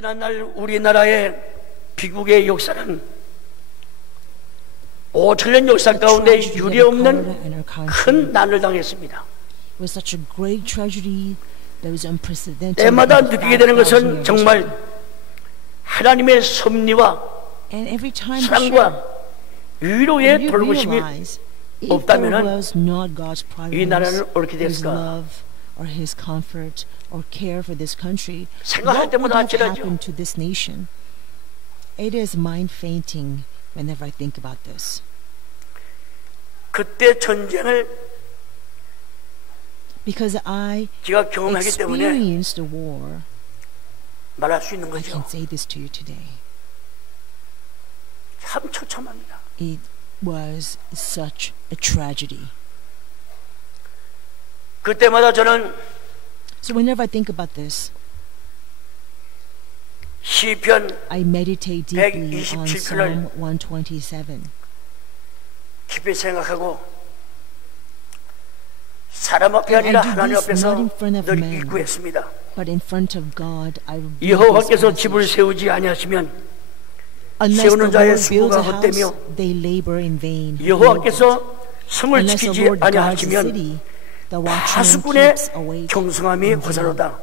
지난날 우리나라의 비극의 역사는 5천년 역사 가운데 유례없는 큰 난을 당했습니다. 때마다 느끼게 되는 것은 정말 하나님의 섭리와 사랑과 위로의 돌보심이 없다면 이 나라는 어떻게 됐을까? Or his comfort or care for this country, 생각할 what would 때마다 have 아찔하죠. happened to this nation? It is mind fainting whenever I think about this. 그때 전쟁을 Because I 제가 경험하기 때문에 experienced the war, 말할 수 있는 I 거죠. can say this to you today. 참 처참합니다. It was such a tragedy. 그때마다 저는 So whenever I think about this, 시편 I meditate deeply on 127편을 Psalm 127. 깊이 생각하고 사람 앞에 And 아니라 I do 하나님 this 앞에서 not in front of 늘 man, 기구했습니다. but in front of God, I will read 여호와께서 this 집을 passage. 세우지 아니하시면 Unless 세우는 the 자의 Lord builds 수고가 a house, 헛되며 they labor in vain. 여호와께서 성을 Unless the 지키지 Lord guards the 아니하시면 city, the watchman 파수꾼의 keeps awake. 경성함이 호사로다.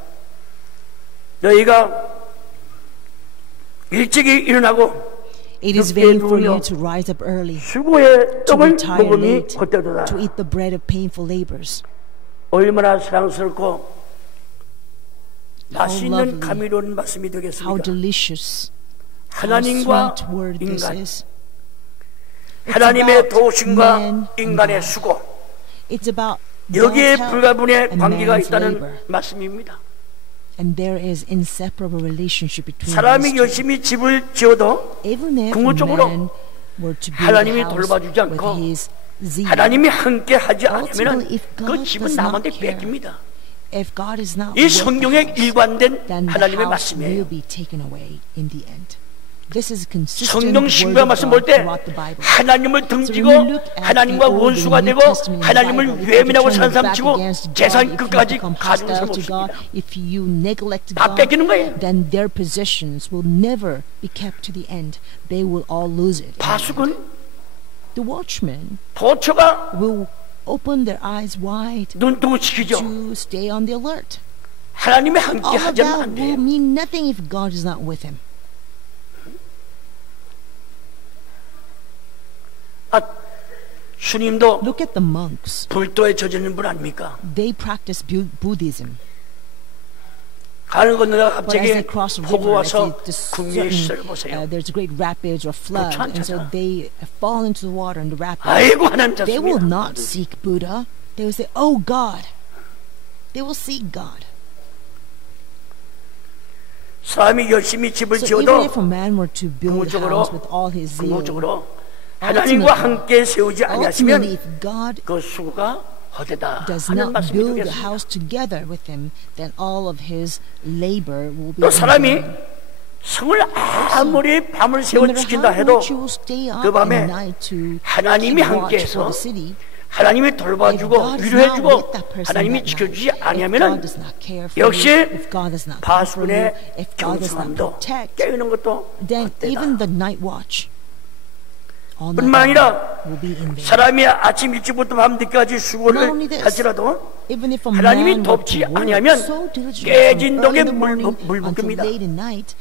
너희가 일찍이 일어나고 It is vain for you to rise up early, 수고의 to 떡을 retire 먹음이 late, 헛되도다. to eat the bread of painful labors. 얼마나 사랑스럽고 How 맛있는 lovely, 감미로운 말씀이 how 되겠습니까? delicious, how 하나님과 sweet word this 인간, is. 하나님의 about 도우심과 man and 인간의 God. 수고, It's about 여기에 God's help 불가분의 and 관계가 man's 있다는 labor. 말씀입니다. And there is inseparable relationship between 사람이 these two. 열심히 집을 지어도 Even if a 궁극적으로 man were to build a 하나님이 house 돌봐주지 with 않고 his zeal, 하나님이 함께 하지 ultimately, 않으면 if 그 God 집은 does not 남한테 care, 뺏깁니다. if God is not 이 with the 성경에 house, 일관된 then the 하나님의 house 말씀이에요. will be taken away in the end. This is consistent 성경 word 신과 of 말씀 볼 God 때 throughout the Bible. 하나님을 등지고 So when you look at 하나님과 the Old 원수가 and New 되고 Testament in the 하나님을 Bible, if you 외면하고 turn 산 your back 삼치고 against God, 재산 if you 끝까지 become 가지고 hostile 사람 to God, 없습니다. if you neglect 다 God, 뺏기는 거예요. then their possessions will never be kept to the end. They will all lose it. 파수꾼, The watchman 보초가 will open their eyes wide 눈동을 지키죠. to stay on the alert. 하나님이 함께 All of 하지 않으면 that 안 will 돼요. mean nothing if God is not with him. 주님도 Look at the monks. 불도에 젖어있는 분 아닙니까? They practice Buddhism. 가는 건너가 But as 갑자기 they cross the 폭우 river, 와서 as 궁리의 시설을 certain, 보세요. there's great rapids or flood, and so 않잖아. they fall into the water in the rapids. 아이고 하나님 They will 잡습니다. not seek Buddha. They will say, "Oh God." They will seek God. 사람이 열심히 집을 So even 지어도 if a man were to build a 궁극적으로 house with all his zeal, 궁극적으로 하나님과 함께 세우지 아니하시면 ultimately, if God 그 수고가 헛되다 does 하는 not 말씀이 build a 되겠습니다. house together with him, then all of his labor will be 또 in 사람이 vain. 성을 아무리 밤을 No 새워 matter 지킨다 how 해도 much you will stay up 그 밤에 at night to 하나님이 keep watch 함께해서 for the city, 하나님이 if 돌봐주고 God is not 위로해주고 with that person 하나님이 that 지켜주지 night, if God 아니하면 does not care for you, 역시 if God does not care for you, 파수꾼의 if God does not 경성함도 protect, 깨우는 것도 then even 헛되다. the night watch, all night 뿐만 아니라 will be in vain. 사람이 아침 일찍부터 밤 늦게까지 Not 수고를 only this, 할지라도 Even if a 하나님이 man were 돕지 to work 아니하면 so diligently 깨진 from early 독에 in the morning 물 until 붓습니다. late at night,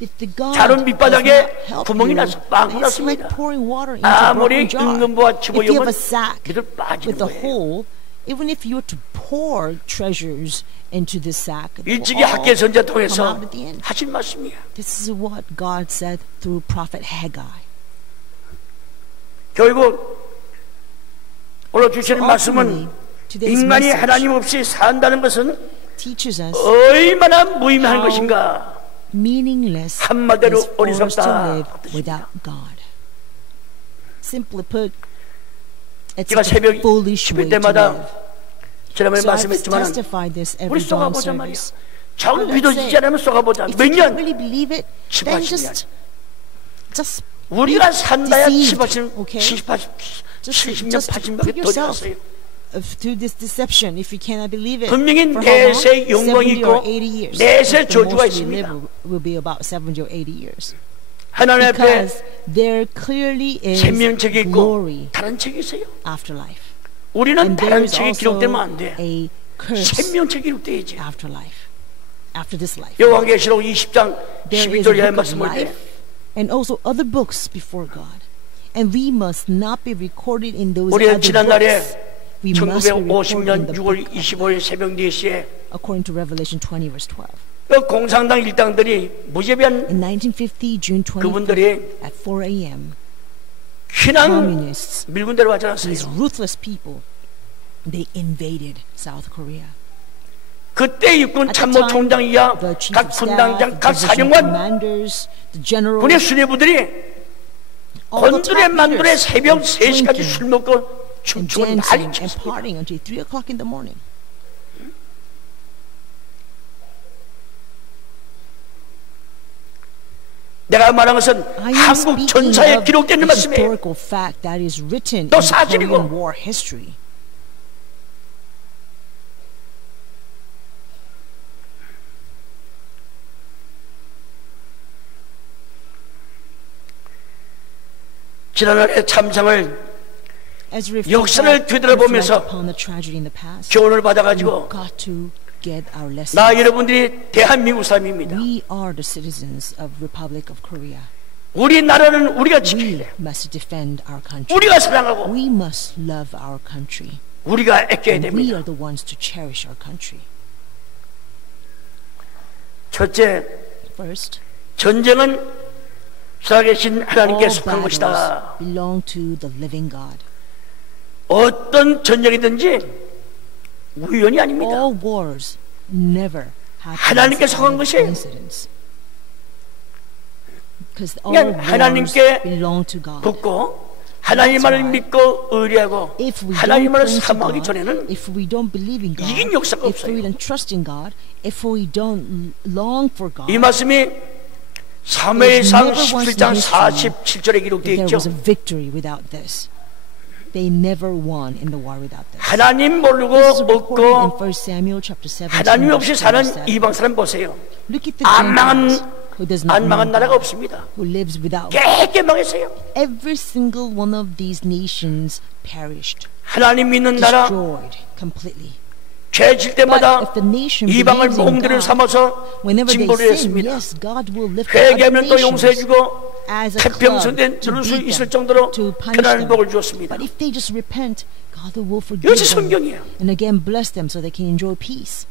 if the God 자른 does 밑바닥에 not help 구멍이 you, 나서 빵 it's like 났습니다. pouring water into a 아무리 broken jar. 임금부와 If you have 치보이면 a sack 그들 빠지는 with a 거예요. hole, even if you were to pour treasures into the sack, it will 일찍이 all 학계 선자 come 통해서 out at the end. 하신 말씀이에요. This is what God said through prophet Haggai. 결국 오늘 주시는 말씀은 Ultimately, today's 인간이 message 하나님 없이 산다는 것은 teaches us 얼마나 무의미한 how 것인가. meaningless 한마디로 is for us to 어리석다. live without God. Simply put, it's 제가 such a 새벽 foolish way 집회 to 때마다 live. 지난번에 So I've 말씀했지만 testified this 우리 every dawn 쏘가보자 말이야. service. 정 But let's 믿어지지 say, 않으면 쏘가보자. If 몇 you can't 년? really believe it, then 70년. just 우리가 산다야 deceived, 70, okay? 70, 80, Just 70년, just 80년밖에 put 더 yourself 되었어요. to this deception, if you cannot believe it. 분명히 For how long? 내세 영광이 70 or 있고 80 years. 내세 The 저주가 most we live 있습니다. will be about 70 or 80 years. 하나님 앞에 Because there clearly is 생명책이 있고 glory 다른 책이 있어요. afterlife. 우리는 And there 다른 is 책이 also 기록되면 안 돼. a curse 생명책이 기록돼야지. afterlife. After this life. 요한계시록 20장 There is 12절 a 이하의 book of 말씀을 때 life and also other books before God. And we must not be recorded in those 우리는 other 지난날에 books. We must be recorded in 1950년 the 6월 book of 25일 새벽 4시에 according to Revelation 20 verse 12. 그 공산당 일당들이 무자비한 In 1950, June 25th, 그분들이 at 4 a.m., 신앙 communists, 밀군대로 하지 these 않았어요. ruthless people, they invaded South Korea. 그때 육군 At the time, 참모총장이야 the chief 각 of staff, 분당장, the 각 division 사령관, commanders, the generals, 군의 수뇌부들이 all the 곤두레 top 만두레 leaders 새벽 were 3시까지 drinking 술 먹고 and 춤추고 dancing 난리 and 쳤습니다. partying until 3 o'clock in the morning. 내가 말한 것은 I am 한국 speaking 전사에 of 기록되는 a 말씀이에요. historical fact that is written in 또 the 사실이고. Korean War history. 지난날의 참상을 As we reflect 역사를 되돌아보면서 upon the tragedy in the past, 교훈을 we've 받아가지고 got to get our lesson. 나 여러분들이 대한민국 사람입니다. We are the citizens of Republic of Korea. 우리 나라는 우리가 지켜야 We 돼요. must defend our country. 우리가 사랑하고 We must love our country. 우리가 아껴야 And we 됩니다. are the ones to cherish our country. 첫째, First, 전쟁은 살아계신 하나님께 all 속한 battles 것이다. belong to the living God. 어떤 전쟁이든지 우연이 아닙니다. All wars never 하나님께 happen 속한 by 것이에요. coincidence. Because all 그냥 wars 하나님께 belong to God. 붙고 하나님만을 믿고 의뢰하고 If we don't 하나님만을 turn to 사모하기 God, 전에는 if we don't believe in God, 이긴 역사가 if we 없어요. don't trust in God, if we don't long for God, 이 말씀이 사무엘상 17장 47절에 기록되어 there 있죠. was a victory without this. They never won in the war without this. 하나님 모르고 This is recorded in 없고 1 Samuel chapter 17. 하나님 없이 verse 사는 27. 이방 사람 보세요. Look at the 안 Gentiles 망한 who does not 안 know 망한 나라가 God, 없습니다. who lives without. 깨끗 망했어요. Every single one of these nations perished, 하나님 믿는 나라 destroyed completely. 죄질 But 때마다 if the nation 이방을 believes in 몽들을 God, 삼아서 whenever they 징벌을 sin, 했습니다. yes, God will lift up other 회개하면 또 nations 용서해주고 as a 태평성대 club to 들을 수 beat 있을 them, 정도로 to punish 편안한 them. 복을 주었습니다. But if they just repent, God will forgive 이것이 them 성경이에요. and again bless them so they can enjoy peace.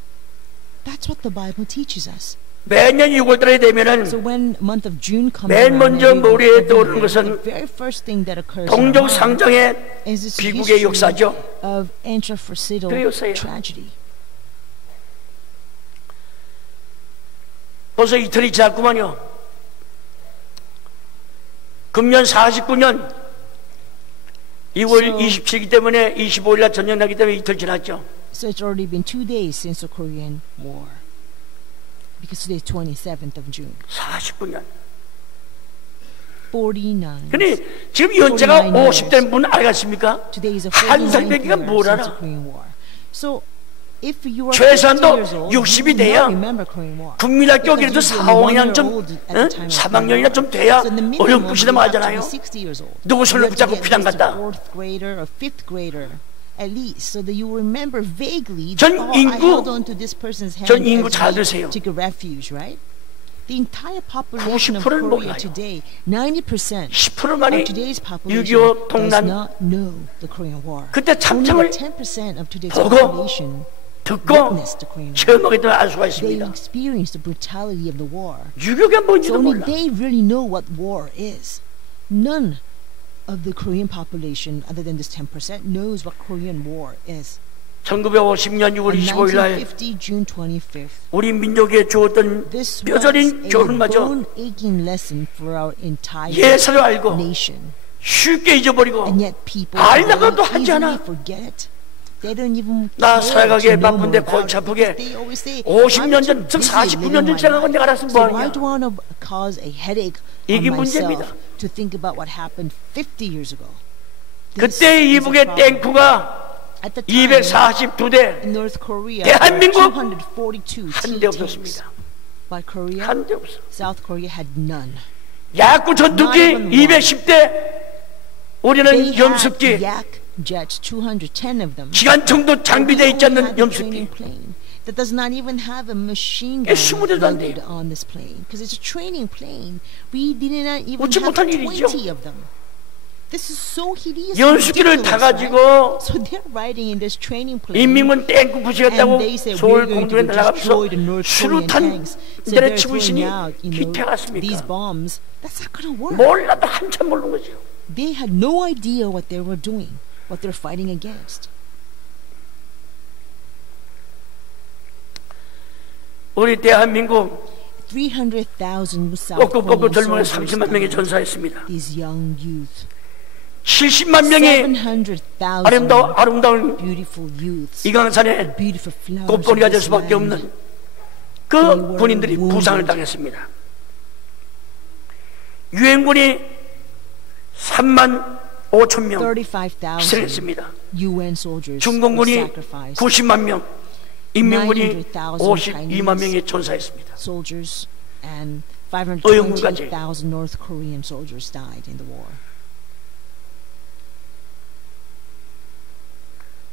That's what the Bible teaches us. 매년 6월달에 되면은 So when month of June comes 맨 around, 먼저 every 머리에 year, 떠오르는 the 것은 very first thing that occurs in 동족 our mind 상장의 is this 비극의 history 역사죠. of intrafracital 그 역사예요. tragedy. 벌써 이틀이 지났구만요. 금년 49년 2월 27일 때문에 25일 날 전쟁 나기 때문에 이틀 지났죠. So it's already been 2 days since the Korean War. Because today is 27th of June. 49년. 49. 근데 지금 연세가 50된 분 알겠습니까? Today is a 한 49th 살배기가 year 뭘 since 알아? the Korean War. So if you are 50 최소한도 years old, 60이 you 돼야 will remember Korean War. 국민학교 Because 그래도 you were 4, 5년 1 year 좀 old at the time of 3학년이나 좀 돼야 So the minimum 어려운 끝이다 you have to 말하잖아요. be 60 years old. 누구 손을 You have to 붙잡고 be at 피난 least a 간다. 4th grader or 5th grader. At least, so that you will remember vaguely. 전 I 인구, held on to this person's hand 전 인구 as 잘 we 드세요. took a refuge, right? The entire population of 90%는 Korea 몰라요. today, 90% 10%만이 of today's population 6.25 does 동란 not know the Korean War. 그때 Only 참참을 10% of today's 보고 population 듣고 witnessed the Korean War. 체험하기 때문에 알 수가 They 있습니다. experienced the brutality of the war. 유교가 So 뭔지도 only 몰라. they really know what war is. None of the Korean population, other than this 10%, knows what Korean War is. 1950년 6월 On 25일 날 1950, June 25th, 우리 민족에 주었던 this was 뼈저린 a 교훈마저 bone-aching lesson for our entire 예사를 알고 nation. 쉽게 잊어버리고 And yet people 알다가도 very 하지 않아. easily forget it. They don't even 나 care 살아가기에 to know 바쁜데 more about 골치 it 아프게 because they always say, 50년 I'm 전, 즉 too busy 49년 전 living my 생각하고 life. 내가 알았으면 So 뭐 why 하냐. do I want to cause a headache 이게 on myself 문제입니다. to think about what happened 50 years ago? This 그때 is a 이북의 problem. 땡쿠가 At the time, 242대 in North Korea, 대한민국 242 한 대 T-tanks. 없었습니다. But Korea, 한 대 없어. South Korea had none. 야구 전투기 210대, 우리는 They had 염습기, Yak jets, 210 of them. 기관총도 장비되어 있지 They only 않는 had a training 염습기. plane that does not even have a machine 예, gun 20대도 안 loaded 돼요. on this plane because it's a training plane. We did not even 웃지 have 못할 20 일이죠. of them. This is so hideous. 연수기를 and 타 ridiculous, 가지고 right? So they're riding in this training plane. 인민군 탱크 And 부시겠다고 they say 서울 we're going to 공중에 날아가면서 destroy the North Korean 수류탄 tanks. So they're 내려치고 throwing 있으니 out, 기태 these 같습니까? bombs. That's not going to work. 몰라도 한참 모르는 거죠. They had no idea what they were doing, what they're fighting against. 우리 대한민국 300,000 South 꺾고 Korean 젊은 soldiers 30만 명이 died. 전사했습니다. These young youth, 70만 명이 700,000 아름다운 beautiful youths, 이강산에 beautiful flowers of 꽃보리가 될 this 수밖에 land. 없는 그 군인들이 부상을 당했습니다. 유엔군이 3만 5천 명 35,000 희생했습니다. UN soldiers were 중공군이 sacrificed. 90만 명, 인민군이 900,000 52만 명이 전사했습니다. soldiers and 의용군까지. 520,000 North Korean soldiers died in the war.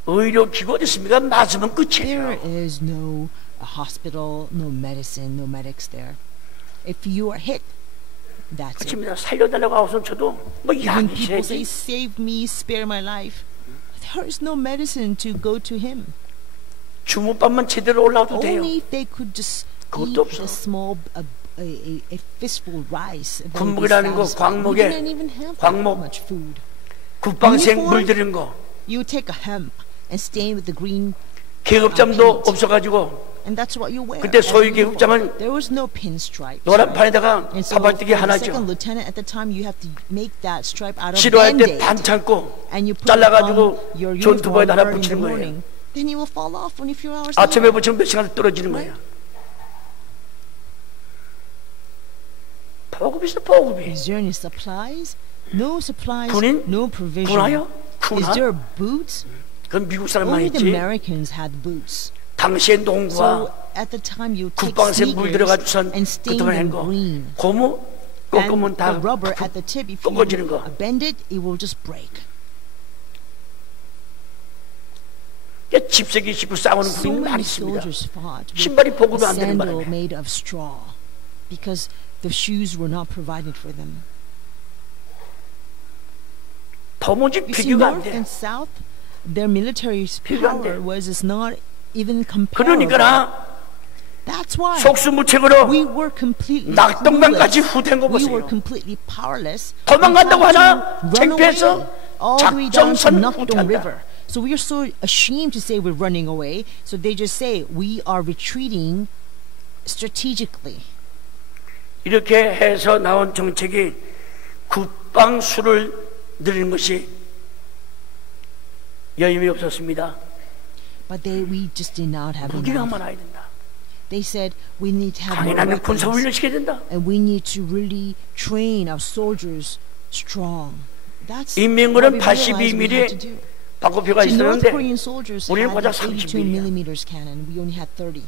의료기구 어디 있습니까? 맞으면 There 끝이에요. is no hospital, no medicine, no medics there. If you are hit, that's it. 그렇습니다. 살려달라고 하고선 저도 뭐 When 약이 people say, 있어야지. save me, spare my life, there is no medicine to go to him. 주먹밥만 제대로 올라와도 돼요. Only if they could just 그것도 eat 없어. a small, a fistful rice. they would be 군목이라는 거, satisfied. We 광목에 didn't even have that 광목. much food. 국방생 uniform? 물들이는 거. You take a hemp and stain with the green, 계급장도 없어가지고 and that's what you wear. 그때 as a 소위 uniform. 계급장은 There was no pinstripes. 노란 right? 판에다가 And so for 사발뜨기 the 하나죠. second lieutenant at the time, you have to make that stripe out of 치료할 때 Band-Aid. 반 참고 And you put it 잘라가지고 on your 전투부에다 uniform 하나 early in the 붙이는 거예요. morning. Then you will fall off only a few hours 아침에 later. 붙이면 몇 시간 떨어지는 거예요. 보급이 있어, 보급이. Is there any supplies? No supplies, 군인? no provision. 군하요? Is 군하? there boots? 그건 미국 사람만 Only the 있지. Americans had boots. 당시의 So 농구와 at the time you take 국방생 sneakers 물들어가지고선 and stain 그동안 them 한 거. green. 고무 And 꺾으면 다 the rubber at the tip, if 꺾어지는 you 거. bend it, it will just break. 집세기 씹고 싸우는 So 군인이 많이 many 있습니다. soldiers fought with 신발이 보급이 a 안 되는 sandal 바람에. made of straw because the shoes were not provided for them. 도무지 You see, 비교가 안 North 돼. and South, their military 비교 안 돼. power was not even comparable. 그러니까 That's why 속수무책으로 we were completely 낙동강까지 clueless. 후퇴한 거 We were 보세요. completely powerless. 도망간다고 We had 하나 to run 창피해서 away all the way down to 작전선 Nakdong 후퇴한다. River. So we are so ashamed to say we're running away. So they just say we are retreating strategically. 이렇게 해서 나온 정책이 국방수를 늘리는 것이 여임이 없었습니다. But we just did not have 무기가 enough. 많아야 된다. They said we need to have more 강인한 군사 훈련 weapons. 시켜야 된다. And we need to really train our soldiers strong. That's what we 인민군은 realized we 82mm had to do. 바코표가 See, North 있었는데 Korean soldiers 우리는 had 고작 an 82 30mm 야. millimeters cannon. We only had 30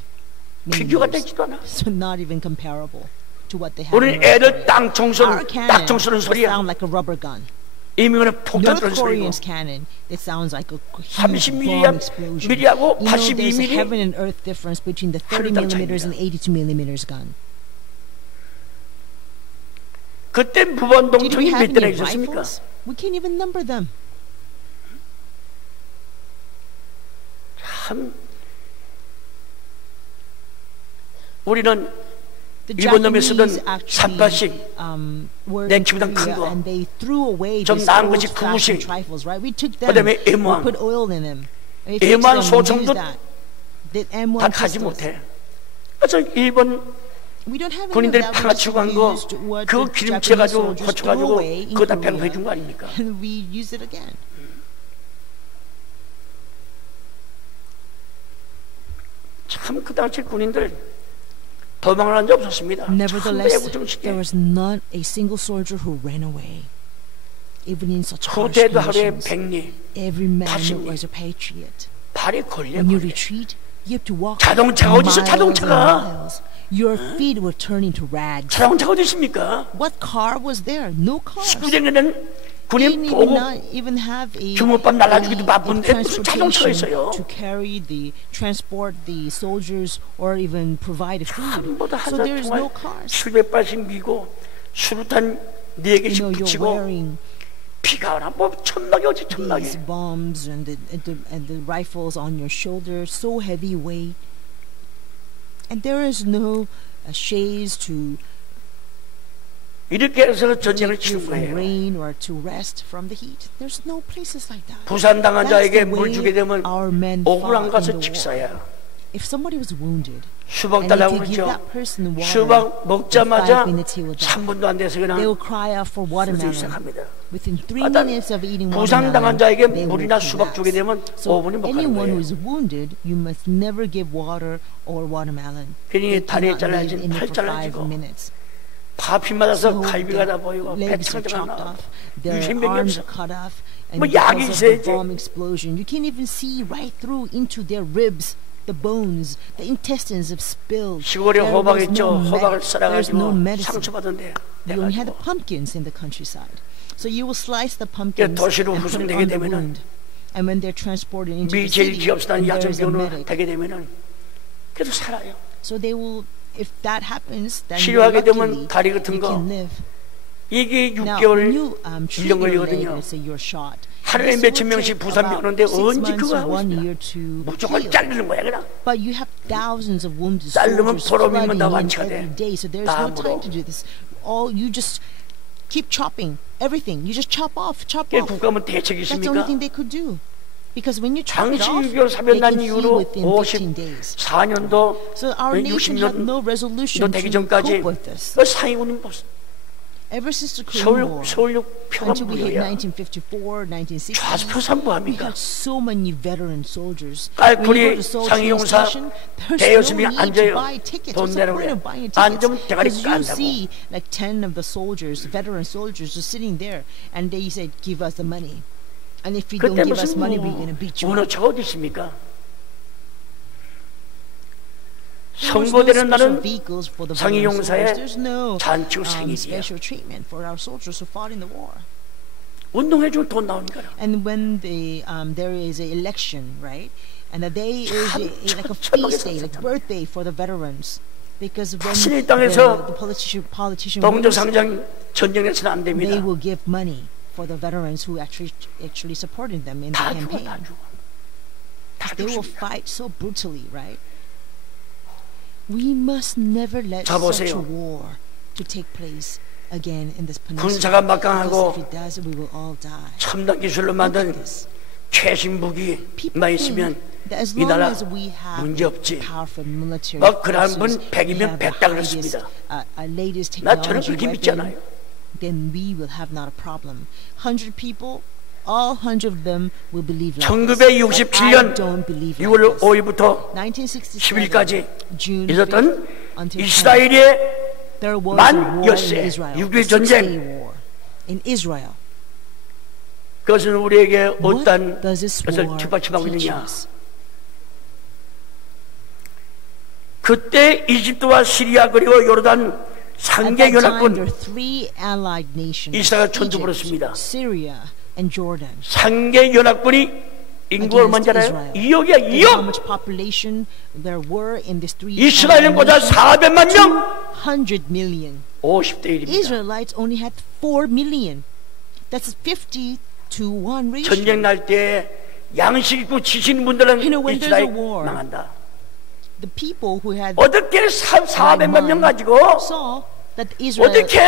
비교가 millimeters. 되지도 않아. So not even comparable to what they had. 우리는 in North 애들 Korea. 땅총 Our 쏘는 cannon 딱총 쏘는 would 소리야. sound like a rubber gun. 인민군은 폭탄 North 쏘는 소리고 Korean's cannon, it sounds like a huge 30mm bomb explosion. 미리하고 You know, there's a 82mm heaven and earth difference between the 30 하늘땅 millimeters 차이입니다. and 82 millimeters gun. 그때 Did we 무반동총이 have 몇 대나 any 있었습니까? rifles? We can't even number them. 참 우리는 The 일본 놈이 Japanese 쓰던 actually 삿밭이 were 내 in 키보다 큰 Korea 거. and they threw away 좀 these 나은 거지, old-fashioned 구구식. rifles, right? We took them, 그다음에 we M1. put oil in them. We fixed M1 them and 소총도 used that. The 다 M1 가지 pistols. 못해. 그래서 일본 We don't have any of 군인들이 that. We 파가치고 간 거 used what 그거 the 기름칠해 Japanese 가지고 soldiers 거쳐 threw 가지고 away in 그거 다 Korea, 배급해 준 거 아닙니까? and we use it again. 참 그 당시 군인들 도망을 한 적 없었습니다. 참 Nevertheless, 애구정식에 there was not a single soldier who ran away. Even in such harsh 후대도 하루에 conditions, 100리, every man 80리. was a patriot. 발이 걸려 When you 걸려. retreat, you have to walk 자동차가 어디 있어, miles 자동차가? and miles. Your feet will turn into rags. 자동차가 어디 있습니까? What car was there? No cars. 식구쟁이는 They 군인 did 보고 not even have a 주먹밥 날라주기도 바쁜데 무슨 자동차가 transportation 있어요? to carry the transport the soldiers or even provide food. 한보다 So 하자 there is no 정말 cars. 700발씩 미고 수류탄 4개씩 You're 붙이고 wearing 비가 오나 뭐 천막이 어디 these 천막이. bombs and the rifles on your shoulders, so heavyweight, and there is no shades to 이렇게 해서 전쟁을 take you 치는 from 거예요. rain or to rest from the heat. There's no places like that. 부산당한 That's 자에게 the 물 way 주게 되면 our men 억울한 fought 가서 in the war. 직사야. If somebody was wounded 수박 and 달라고 if you give 그러죠. that person water, 수박 in 먹자마자 5 minutes he will die. 3분도 안 돼서 They 그냥 will cry out for 쓰기 watermelon. 시작합니다. Within 3 하여튼 minutes of eating 부상당한 watermelon, 자에게 they will 물이나 수박 주게 collapse. 되면 So 5분이 못 가는 anyone 거예요. who is wounded, you must never give water or watermelon. 괜히 They 다리 cannot live 잘라진 in 팔 it for 5 잘라지고 minutes. 바피 맞아서 So 갈비가 다 their 보이고 배 legs are 창자가 chopped 나와. off, their 유신병이 arms 없어. are cut off, and 뭐 약이 because of the 있어야지. bomb explosion, you can't even see right through into their ribs, the bones, the intestines have spilled. 시골에 There 호박 was 있죠. no 호박을 there's no 썰어가지고 medicine. 상처받은데 You only had the 돼가지고 pumpkins in the countryside. So you will slice the 그러니까 pumpkins 도시로 and put it 후송되게 on the 되면은 wound. And when they're transported into the 미제일 city, 기업수단 and there's a 야전병으로 medic. 되게 되면은 그래도 살아요. So they will, if that happens, then 치료하게 되면 luckily 다리 같은 you 거 can live. 이게 Now, 6개월 when you treat 1년 your leg, 걸리거든요. let's say you're shot, 하루에 this 몇천 will 명씩 take 부산병 about 오는데 6 언제 months 그거 to 하고 1 있냐. year to 무조건 heal. 자르는 거야 그냥. But you have thousands of wounded 자르면 soldiers 포로민만 flooding 다 in 완치가 돼. every day, so there's no time to do this. All you just keep chopping everything. You just chop off. 그게 국가면 대책이 That's the only 있습니까? thing they could do. Because when you chop it 당시 off, 6.25 사변 they 난 can heal 이후로 within 15 days. 54년도 So our nation had no 60년도 resolution 되기 to 전까지 cope with this. 그 상위군인 Ever since the Korean War, 서울역 표가 until we hit 무료야. 1954, 1960, 좌수표산 we 뭐합니까? had so many veteran soldiers. 깔꾸리 When you go to soldier 상위용사 station, there's 대여섯이 no need to 앉아요. buy tickets. 돈 What's the 내라고 point 그래. of buying 앉으면 tickets? 대가리 Because you 깐다고. see like 10 of the soldiers, veteran soldiers, just sitting there, and they said, "Give us the money." And if you don't 그때 give us 무슨 money, we're going to beat you up. 문어차가 어디 있습니까? There was no 선고되는 special 날은 vehicles for the 상위 veteran soldiers. 용사의 There's no 잔치고 생일이야. special treatment for our soldiers who fought in the war. 운동해주면 돈 나오니까. And when there is an election, right? And the day is like a 천막에 feast day, like 섰었잖아. birthday for the veterans. Because when 다시는 이 땅에서 the politician 동조 wins, 상장 전쟁에서는 안 됩니다. they will give money for the veterans who actually supported them in the 다 죽어, campaign. 다 죽어. 다 They will 죽습니다. fight so brutally, right? We must never let 자, such a 보세요. war to take place again in this peninsula. 군사가 Because 막강하고 if it does, we will all die. 첨단 기술로 Look at 만든 this. 최신 People 무기만 있으면 think that as 이 long 나라 as we have 문제 없지. powerful military 뭐 그런 분 forces, we 100이면 have the 100다 highest, 그랬습니다. latest 나 저는 technology 그렇게 믿지 weapon, 않아요. then we will have not a problem. 100 people, all 100 of them will believe like this. 1967년 But I don't believe 6월 like this. 5일부터 1967, 10일까지 June 있었던 5th until 10th, 이스라엘의 there was 만 a war 엿새, in Israel, 6.1 the 전쟁. 6-day war in Israel. 그것은 우리에게 What 어떤 does this 것을 war 뒷받침하고 teach 있느냐. us? 그때 이집트와 시리아 그리고 요르단 At 상계 that time, there 연합군 were three allied nations: 이스라엘 전투 Egypt, 벌였습니다. Syria, and Jordan. 상계 연합군이 인구 얼마인지 against 알아요? Israel. 2억이야 Do you know how 2억. much population there were in these three 이스라엘은 allied 고작 nations? 400만 명. 100 million. 50대 1입니다. Israelites only had 4 million. That's 50 to 1 ratio. 전쟁 날 때 양식 있고 지신 분들은 You know, when there's 이스라엘 a war, 망한다. The people who had 어떻게 400만 명 가지고 saw that Israel 어떻게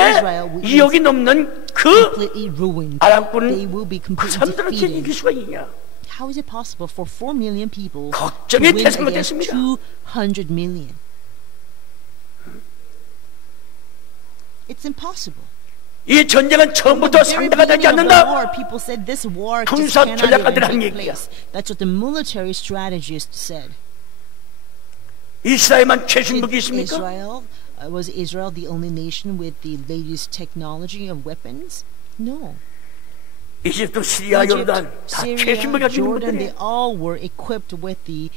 would be 2억이 넘는 그 completely ruined. 아람군 They will be 그 completely 사람들을 이길 defeated. 수가 있냐? How is it possible for 4 million people to 걱정의 win 태산과 against 됐습니다. 200 million? It's impossible. 이 전쟁은 From the 처음부터 very 상대가 되지 beginning of the 않는다. war, people said this war just 군사 cannot 전략가들 even 한 take 얘기야. place. That's what the military strategists said. 이스라엘만 최신 무기 있습니까? Was Israel the only nation with the latest technology of weapons? No. 이집트, 시리아, Egypt, 요르단 다 Syria, 최신을 가진 Jordan, they 분들이에요. all were equipped with the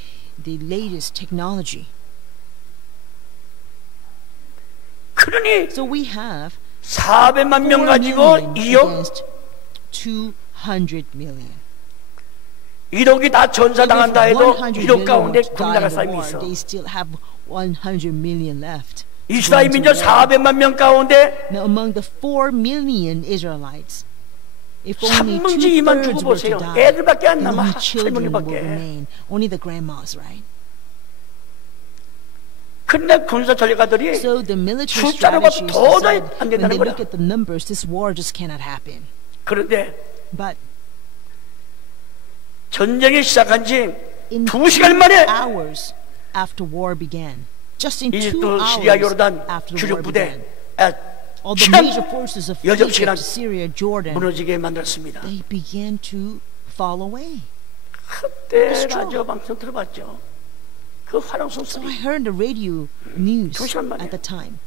latest technology. 그러니 So we have 400만 4 명 가지고 million 2억, against 200 million. 1억이 다 전사당한다 해도 100 1억 million 가운데 die 군나라 in the 싸움이 war. 있어. They still have 100 million left. 이스라엘 going 민족 to war. 400만 명 가운데 Now, among the 4 million Israelites, if only 3분지 2만 2/3 were to 죽어보세요. die, 애들밖에 안 then 남아. only children will 할머니밖에. remain. Only the grandmas, right? 근데 군사 전략가들이 So the military 숫자로 봐도 strategists 도저히 decide 안 when 된다는 they 거야. look at the numbers, this war just cannot happen. 그런데 But 전쟁이 시작한 지 in 2시간 2 만에 hours after war began, just in 2 이집트, hours 시리아, 요르단 after the 주력 war 부대 began, 아, all the 시간 major forces of 여접시간 Egypt, Syria, Jordan, 무너지게 만들었습니다. they began to fall away. 그때 라디오 방송 들어봤죠. 그 화랑송 So 소리 I heard the radio news 2시간 만에. at the time.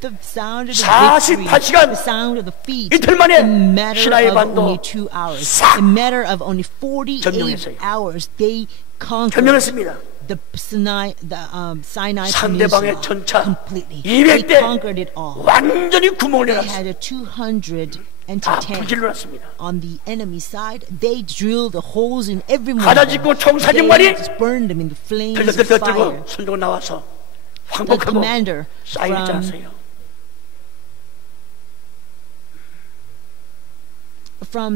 The sound of the 48 victory, 시간 the sound of the feet, 이틀 만에 in matter 시나이 of 반도 only 2 hours, 싹 in matter of only 48 점령했어요. hours, they conquered 점령했습니다. the Sinai 상대방의 Peninsula 전차 completely. 200대 They conquered it all. 완전히 구멍을 They 내놨어요. had a 200 다 anti-tank. 불질러 놨습니다. On the enemy side, they drilled the holes in every one. 가다짓고 They 총사령관이 just burned them in the flames of 들들 fire. 들고 손들고 나와서 The 황복하고 commander 사인을 from 짜세요.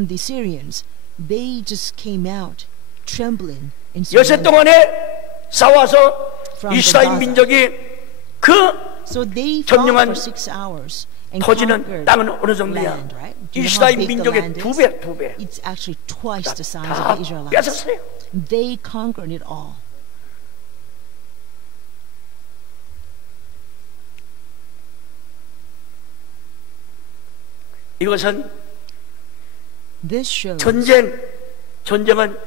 the Syrians, they just came out trembling in 여세 surrender. 동안에 싸워서 From the 이스라엘 Gaza. 민족이 그 So they fought 점령한 for 6 hours and 토지는 conquered 땅은 어느 정도야? land, right? Do you know how 이스라엘 big the 민족의 land 두 is? 배, 두 배. It's actually twice the size 다 of the Israelites. 뺏었어요. They conquered it all. 이것은 This shows 전쟁은 that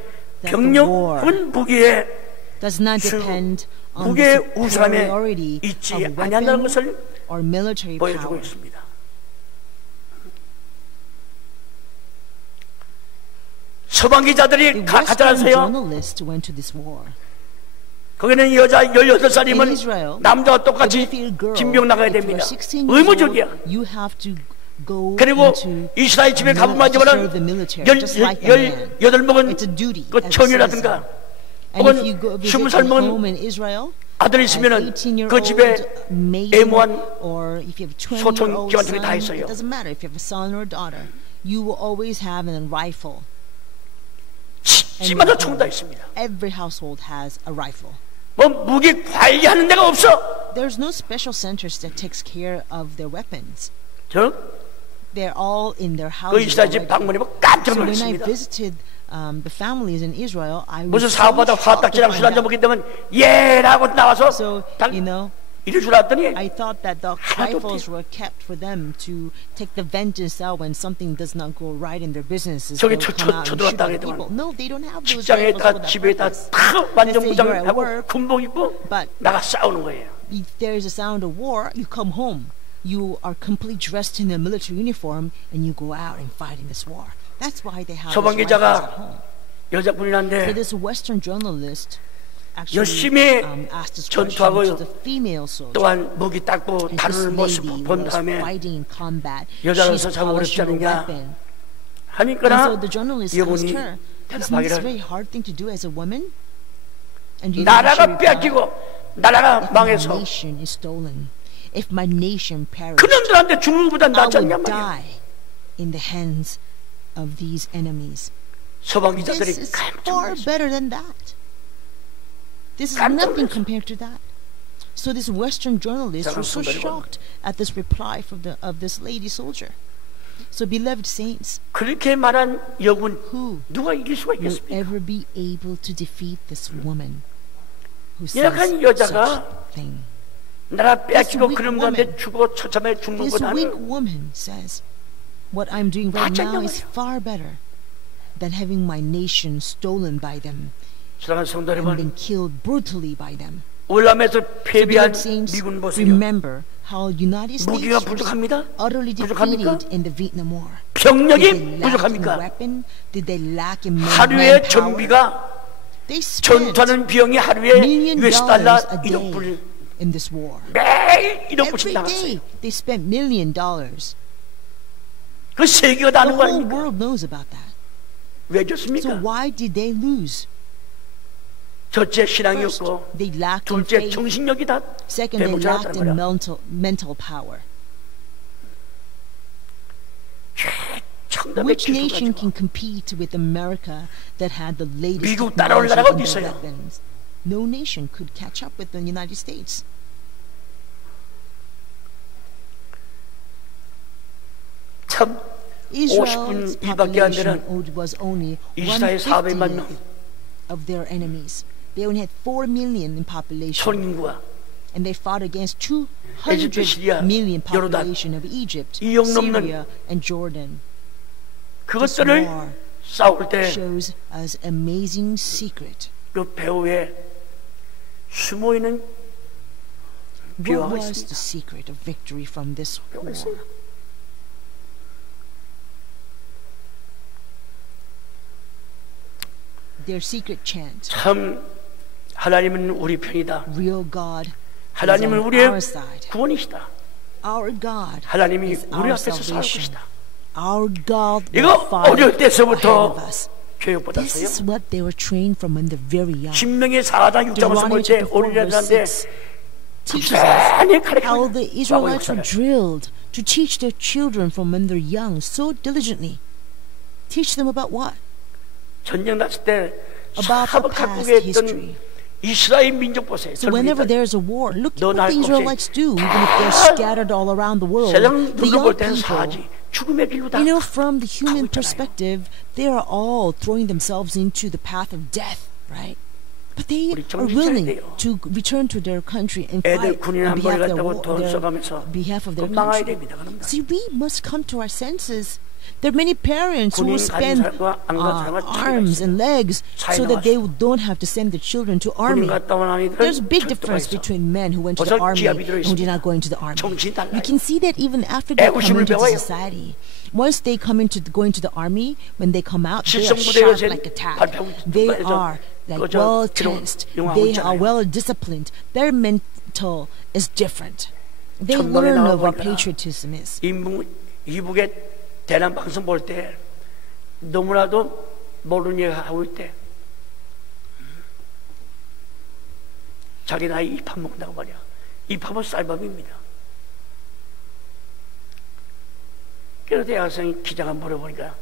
the 병력은 무기에 does not 수- depend on the 무게의 우상에 superiority 있지 of 아니한다는 weapon 것을 or military 보여주고 power. 있습니다. 서방 The 기자들이 Western 가짜라서요. journalists went to this war. 거기는 여자 In 18살이면 Israel, 남자와 if 똑같이 you feel girl, 징병 나가야 if you're 됩니다. 16 years old, 의무적이야. you have to go 그리고 into 이스라엘 집에 to 가보면 serve the military, just like a man. 18 먹은 It's a duty. 그 as a 처녀라든가 citizen. And if 혹은 you go 20살 visit a 먹은 home in Israel, 아들이 an 있으면은 18-year-old 그 집에 maiden, 애모한 or if you have a 소총 20-year-old 기관총이 다 son, 있어요. it doesn't matter if you have a son or a daughter, you will always have a rifle. 집마다 총 다 있습니다. Every household has a rifle. 뭐 무기 관리하는 데가 없어. There's no special centers that takes care of their weapons. 저 They're all in their 그 houses 이스라엘 집 already. 방문해보고 깜짝 So when I 놀랐습니다. visited the families in Israel, I 무슨 was so 사업하다 shocked to 화딱지랑 술 find 한잔 out. 먹기 때문에 예라고 나와서 So, 당 you know, 이럴 줄 알았더니 I thought that the 하나도 rifles 없대요. were kept for them to take the vengeance out when something does not go right in their businesses. 저기 They will come out and shoot 초등학교 other people. No, they don't have those 직장에 rifles 다 for that 집에 다 purpose. 완전 Let's say you're at 무장하고 work, 군복 입고 but 나가 싸우는 거예요. if there's a sound of war, you come home. You are completely dressed in a military uniform and you go out and fight in this war. That's why they have 서방 those rifles 기자가 at home. So 여자분이란데 this Western journalist actually 열심히 asked this question 전투하고요. to the female soldier. 또한 무기 닦고 And this 다루는 모습 lady 본 was 다음에 fighting in combat. 여자로서 She's 참 어렵지 polishing a 않느냐 weapon. And 하니까나 so the journalist asked 여분이 her, isn't this a 대답하기를 very hard thing to do as a woman? And you know what she 나라가 replied? 뺏기고 나라가 If my 망해서 nation is stolen, if my nation perishes, 그놈들한테 죽는 것보다 I 낫지 않냐 would 말이야. die in the hands of these enemies. 서방 This 기자들이 is 깜짝 far 놀랐어요. better than that. This is 깜짝 nothing 놀랐어요. compared to that. So this Western journalist 자, was so 그럼 shocked at this reply of this lady soldier. So beloved saints, 그렇게 말한 여군 who 누가 이길 수가 will 있겠습니까? ever be able to defeat this woman who says 연약한 여자가 such thing? 나라 뺏기고 weak 그놈들한테 woman. 죽어 처참하게 죽는 This weak 것보다는 woman says, what I'm doing right 낫지 now 않냐 is 말이야. far better than having my nation stolen by them 사랑하는 성도 and 여러분, been killed brutally by them. 월남에서 So 패배한 beloved saints, 미군 보세요. remember how United 무기가 States was 부족합니다. utterly 부족합니까? defeated in the Vietnam War. 병력이 Did they lack in 부족합니까? weapon? Did they lack in 하루의 manpower? 전비가 They spent 전투하는 비용이 $1 하루에 million US 달러 a 1억 day 불, in this war. 매일 1억 불씩 Every 나갔어요. day they spent $1 million. 그 세계가 다 The 아는 거 whole 아닙니까? world knows about that. 왜 So 좋습니까? why did they lose? 첫째 First, 신앙이었고, they lacked in 둘째 faith. 정신력이 다 Second, they lacked 대목자였다는 in 거야. mental power. 청담의 Which 기술 nation 가지고 can compete with America that had the latest 미국 따라올 technology 나라가 in 어디 their 있어요? weapons? No nation could catch up with the United States. 참 Israel's 50분밖에 안 population 되는 was only 이스라엘 400만 1/50th 명 of their enemies. They only had 4 million in population, 손인구와 and they fought against 에집트, 200 시리아, million 요르단, population of Egypt, 이용 넘는 Syria, and Jordan. This 그것들을 war 싸울 때 shows us amazing secret. 그 배후에 숨어있는 What 비화가 was the 있습니다. secret of victory from this 비화가 war? 있어요. Their secret chant, 참 하나님은 우리 편이다. real God is 하나님은 on 우리의 our side. 구원이시다. Our God 하나님이 is 우리 our 앞에서 싸울 salvation. 것이다. Our God 이거 will fight 어릴 ahead 때서부터 of us. This 교육받았어요. is what they were trained from when they're very young. 신명의 4장 6장에서 Deuteronomy 볼때 chapter 4 verse 어린애들한테 6 teaches us 많이 how 가르쳐 the Israelites were drilled to teach their children from when they're young so diligently. Teach them about what? 전쟁 났을 때 About the 사법 past 각국에 history. 있던 이스라엘 민족 보세요. So whenever 젊은이들. there's a war, look at 너 what 날 the 없이 Israelites do, even if they're scattered all around the world. 세상 The 눈으로 볼 young 때는 people, 사지 죽음의 길로다. you know, from the human 가고 있잖아요. perspective, they are all throwing themselves into the path of death, right? But they 우리 are 정신 willing 차려야 돼요. to return to their country and 애들 fight 군인 on 한 behalf 번에 of 갔다고 돈 their 써가면서 behalf of their 망해야 country. 됩니다. 그럼 See, we must come to our senses. There are many parents who 군인 will 가진 spend 사람과 안 가진 사람과 차이가 arms 있어요. and legs 차이 so that they 나왔어요. don't have to send their children to 군인 army. 갔다 온 아이들은 There's a big 절도가 difference 있어. between men who went to 벌써 the army 기압이 and who did 들어있습니다. not go into the army. 정신이 달라요. You can see that even after they come 애국심을 into 배워요. society. Once they come into go into the army, when they come out, they are 실성부대 sharp 요새 like a tack. 발표하고 They 있어요. are like 그저 well 들어- tensed. 영화하고 They are 있잖아요. well disciplined. Their mental is different. They 전방에 learn of what 나와보니까 patriotism is. 이북의 대남 방송 볼 때 너무나도 모르는 얘기 하고 있대. 자기 나이 입밥 먹는다고 말이야. 입밥은 쌀밥입니다. 그래서 대학생이 기자가 물어보니까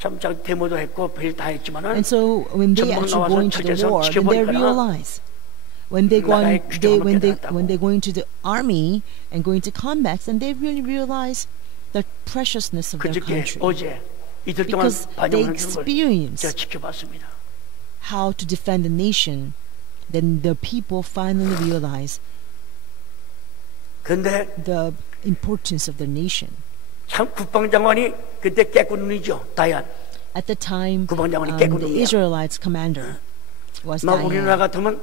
참 자기 데모도 했고 별일 다 했지만은 And so when they 전방 actually 나와서 go into the 철제선 war, then they 지켜보니까 realize when they go on, 나라의 규정을 깨달았다고. when they go into the army and go into combat, then they really realize the preciousness of their 그저께 country, 어제 이틀 동안 because they 반영하는 걸 experience 제가 지켜봤습니다. how to defend the nation. Then the people finally realize 근데 the importance of their nation. 참 국방장관이 그때 깨끗눈이죠. 다이안. At the time, 국방장관이 the 깨끗눈이야. Israelites commander was 막 우리나라 Diane, 같으면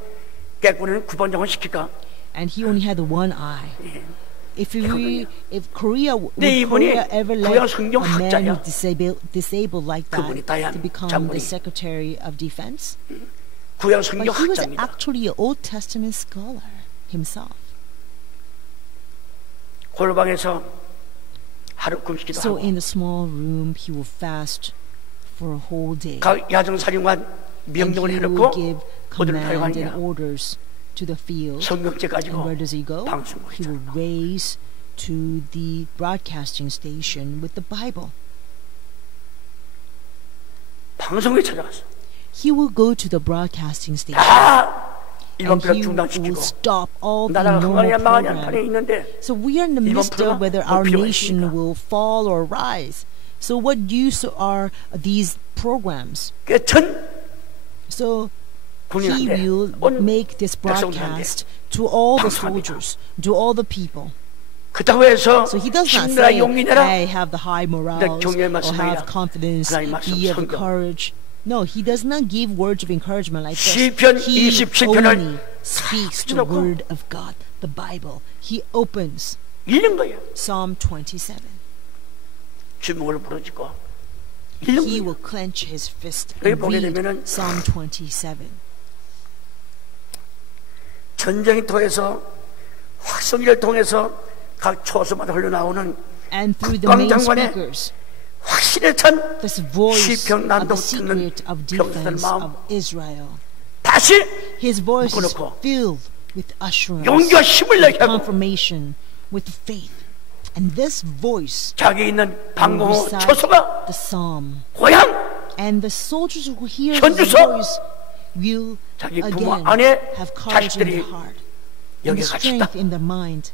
깨끗눈은 국방장관 시킬까? and he only had one eye. 예. If 그거든요. Korea would 근데 이분이 Korea ever let 구약 a 성경 man 학자야. who's disabled like 그분이 that 다이안 to become 장군이. the Secretary of Defense? 구약 But 성경 he was 학자입니다. actually an Old Testament scholar himself. 골방에서 하루 굶기도 So 하고 in the small room, he will fast for a whole day, 각 야정사령관 and 명령을 he will 해놓고 give 어디를 command and 타령하느냐 orders to the field. 성경책 And 가지고 where does he go? 방송국 He will 있잖아. race to the broadcasting station with the Bible. 방송국에 찾아갔어. He will go to the broadcasting station. 다 일반 And 프로 he will 중단시키고 stop all the 나라가 normal 흥하냐 망하냐 판에 program. 있는데 So we are in the 일반 midst 프로가 of whether 볼 our 필요가 nation 있습니까? will fall or rise. So what use are these programs? 전 So he 군인한테 will 온 make this 백성들한테 broadcast to all the 방송합니다. soldiers, to all the people. 그렇다고 해서 So he does not 힘내라 say, 용기 내라 hey, have the high morals 경례의 or 말씀 have 아니라 confidence, 하나님 말씀 be of 성경. courage. No, he does not give words of encouragement like this. 시편 He 27편을 only speaks the 펴놓고 word of God, the Bible. He opens 읽는 거예요. Psalm 27. 주먹을 부러지고 He will clench his fist 여기 and 보게 read 되면은 Psalm 27. 전쟁을 통해서 확성기를 통해서 각 초소마다 흘러나오는 And through the main 국방장관의 speakers, 확신에 찬 this voice 시편 of 난독 the 듣는 secret of 병사들 defense 마음 of Israel. 다시 His voice is 묶어놓고 filled with assurance, 용기와 힘을 with 내게 하고 confirmation, with faith. And this voice 자기 있는 will 방공호 recite 초소가 the psalm. 고향 And the soldiers who hear his 현주소, voice will 자기 부모 again 안에 have courage in 자식들이 their heart and 여기 the 같이 strength 있다. in their mind.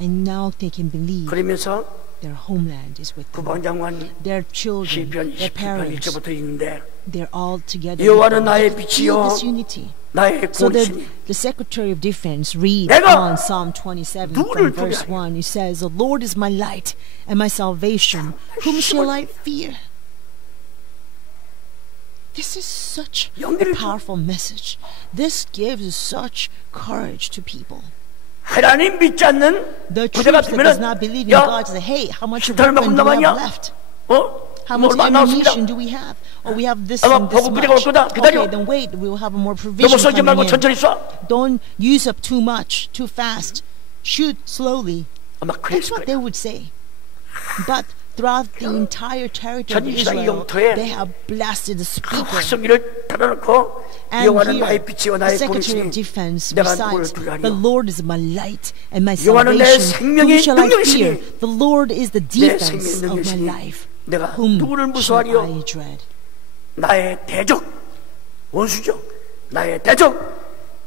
And now they can believe 그러면서 their homeland is with them. 국방장관 Their children, 시편 their 28편 parents, 1절부터 있는데 they're all together. 여호와는 with them. 나의 Feel 빛이요 this unity. 나의 So 권신이 the Secretary of Defense reads 내가 on Psalm 27 누구를 from verse 두려워하냐? 1. It says, "The Lord is my light and my salvation. Whom shall I fear?" This is such a 용기를 줘. powerful message. This gives such courage to people. 하나님 믿지 않는 The 부대가 troops that does 되면은 not believe in 야 God say, "Hey, how much 십탄을 weapon 먹고 do we have 남았냐? left? 어? How 뭐 much 얼마 나왔습니다. ammunition do we have? Oh, we have this 아마 and this 보급 부대가 올 much. 거다. 기다려. Okay, then wait. We will have more 너무 provision 쏘지 말고 coming in. 천천히 쏴. Don't use up too much, too fast. Shoot slowly." 아마 That's 그랬을 what they 거예요. would say. But throughout the entire territory of 전 이스라엘 Israel, 영토에 they have blasted the 그 speaker. 확성기를 달아놓고 And 여호와는 here, 나의 빛이요 the 나의 Secretary of 권신이 Defense 내가 누구를 recites, 두려하리요. "The Lord is my light and my 여호와는 내 salvation. 생명의 Whom shall I 능력이시니 fear? The Lord is the 내 defense 생명의 of my 능력이시니 life. 내가 Whom 누구를 shall 무서워하리요? I dread?" 나의 대적 원수죠. 나의 대적